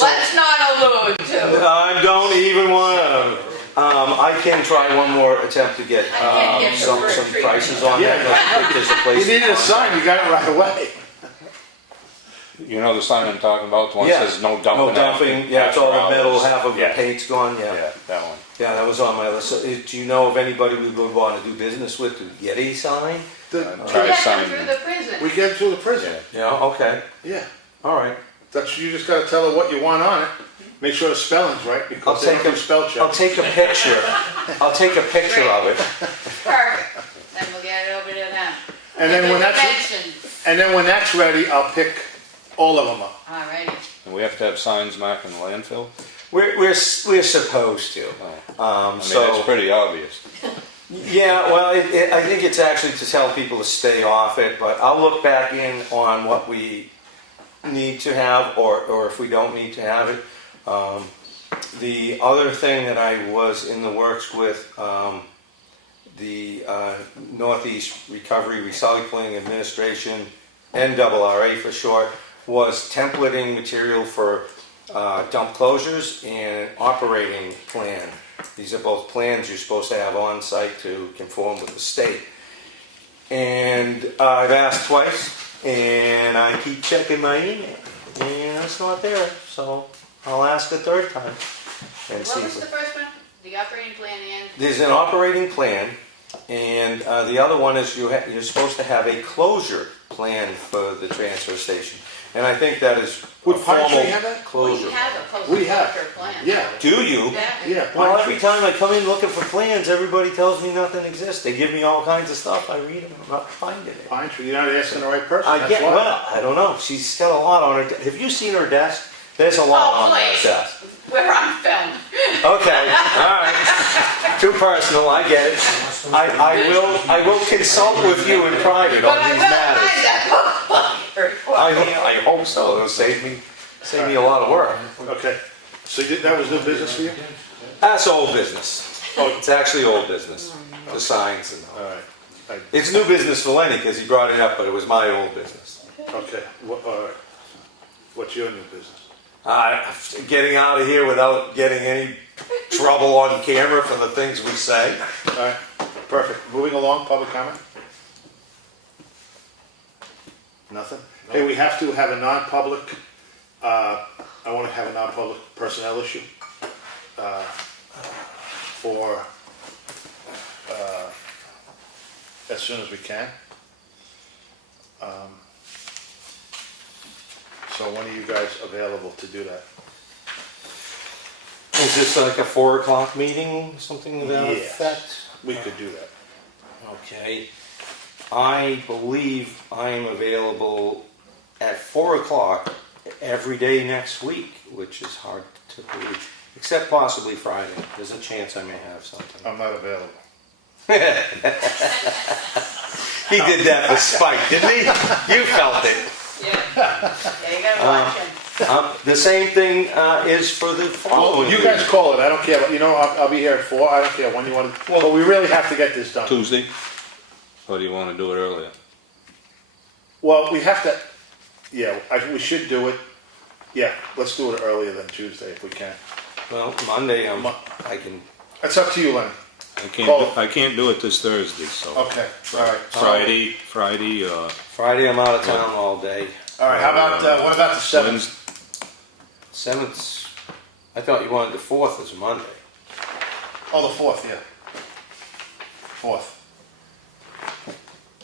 Let's not allude to. I don't even wanna, I can try one more attempt to get, I can't get some the first prices on that. I think there's a place. You needed a sign, you got it right away. You know the sign I'm talking about, the one Yeah. that says no dumping? No dumping, yeah, it's all the middle, half of the Yeah. paint's gone, yeah. Yeah, that one. Yeah, that was on my list. So, do you know of anybody we would want to do business with to get a sign? The- Try Get sign. them through the prison. We get it through the prison. Yeah, okay, Yeah. all right. That's, you just gotta tell her what you want on it. Make sure the spelling's right, I'll because they take don't a do spell I'll check. take a picture. I'll take a picture of it. Perfect. Then we'll get it over to them. And then when that's, Dimensions. when that's ready, I'll pick all of them up. Alrighty. And we have to have signs marking the landfill? We're supposed to. I mean, So it's pretty obvious. yeah, well, I think it's actually to tell people to stay off it. But I'll look back in on what we need to have, or if we don't need to have it. The other thing that I was in the works with, the Northeast Recovery Recycling Administration, NRRA for short, was templating material for dump closures and operating plan. These are both plans you're supposed to have on site to conform with the state. And I've asked twice, and I keep checking my email, and it's not there. So I'll ask a third time and see. What was the first one? The operating plan and? There's an operating plan, and the other one is you're supposed to have a closure plan for the transfer station. And I think that is a Would Pine formal Tree have that? closure. We have a post We have. closure plan. Yeah, Do you? Yeah. yeah. Well, Pine every Tree. time I come in looking for plans, everybody tells me nothing exists. They give me all kinds of stuff. I read them, I'm not finding it. Pine Tree, you're not asking the right person, I that's get, why. well, I don't know. She's got a lot on her. Have you seen her desk? There's a lot Oh, on that please. desk. We're on film. Okay, all right. Too personal, I get it. I will consult with you in private But on I these will matters. find that report. I hope so. It'll save me a lot of work. Okay, so that was new business for you? That's old business. Oh, it's actually old business. The signs and all. All right, It's new business for Lenny because he brought it up, but it was my old business. okay, all right. What's your new business? Getting out of here without getting any trouble on camera for the things we say. All right, perfect. Moving along, public comment? Nothing? Hey, we have to have a non-public, I want to have a non-public personnel issue for, as soon as we can. So when are you guys available to do that? Is this like a 4 o'clock meeting, something to that Yes. effect? We could do that. Okay. I believe I am available at 4 o'clock every day next week, which is hard to believe, except possibly Friday. There's a chance I may have something. I'm not available. He did that for spite, didn't he? You felt it. Yeah. Yeah, you gotta watch him. The same thing is for the following You week. guys call it, I don't care, you know, I'll be here at 4, I don't care when you want to, but we really have to get this done. Tuesday? Or do you want to do it earlier? Well, we have to, yeah, we should do it, yeah, let's do it earlier than Tuesday if we can. Well, Monday I can. It's up to you, Lenny. I can't do it this Thursday, so. Okay, all right. Friday, Friday I'm out of town all day. All right, how about, what about the 7th? Wednesday, 7th, I thought you wanted the 4th as Monday. Oh, the 4th, yeah. 4th.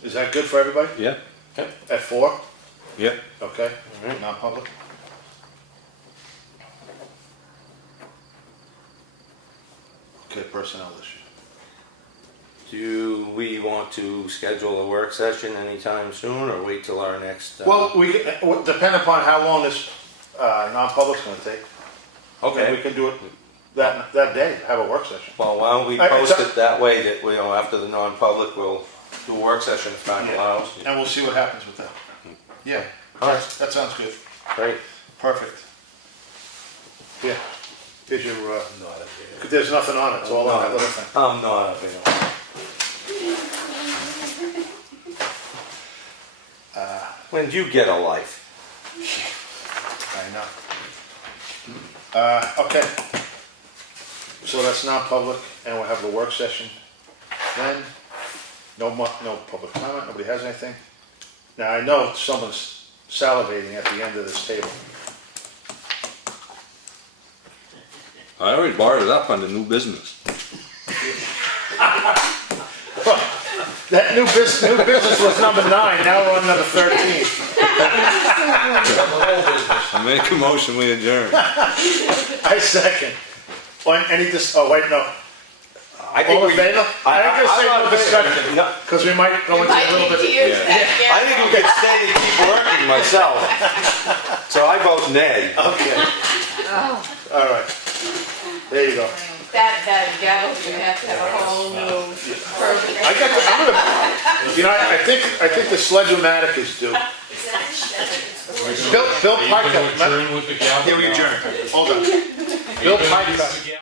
Is that good for everybody? yeah, At 4? yeah. Okay, All right. non-public? Okay, personnel issue. Do we want to schedule a work session anytime soon, or wait till our next? Well, we, depend upon how long this non-public's gonna take. Okay. We can do it that day, have a work session. Well, why don't we All right, post so- it that way that, you know, after the non-public, we'll do a work session if time allows. And we'll see what happens with that. Yeah, All right. that sounds good. Great. Perfect. Yeah, here's your, there's nothing on it, it's all on that little thing. I'm not available. When do you get a life? I know. Okay. So that's non-public, and we'll have the work session then. No public comment, nobody has anything. Now, I know someone's salivating at the end of this table. I already barred it up on the new business. That new business was number 9, now we're on number 13. I make a motion, we adjourn. I second. Oh, wait, no. I think All in we- favor? I ain't gonna say no I'm discussion, not- because we might go into a little bit. I think we could stay and keep working myself. So I vote nay. Okay, all right. There you go. That gavel's gonna have to have a whole new program. I think the sledge-o-matic is due. Bill Are you gonna Piker. adjourn with the gavel? Here we adjourn. Hold on. Bill Piker.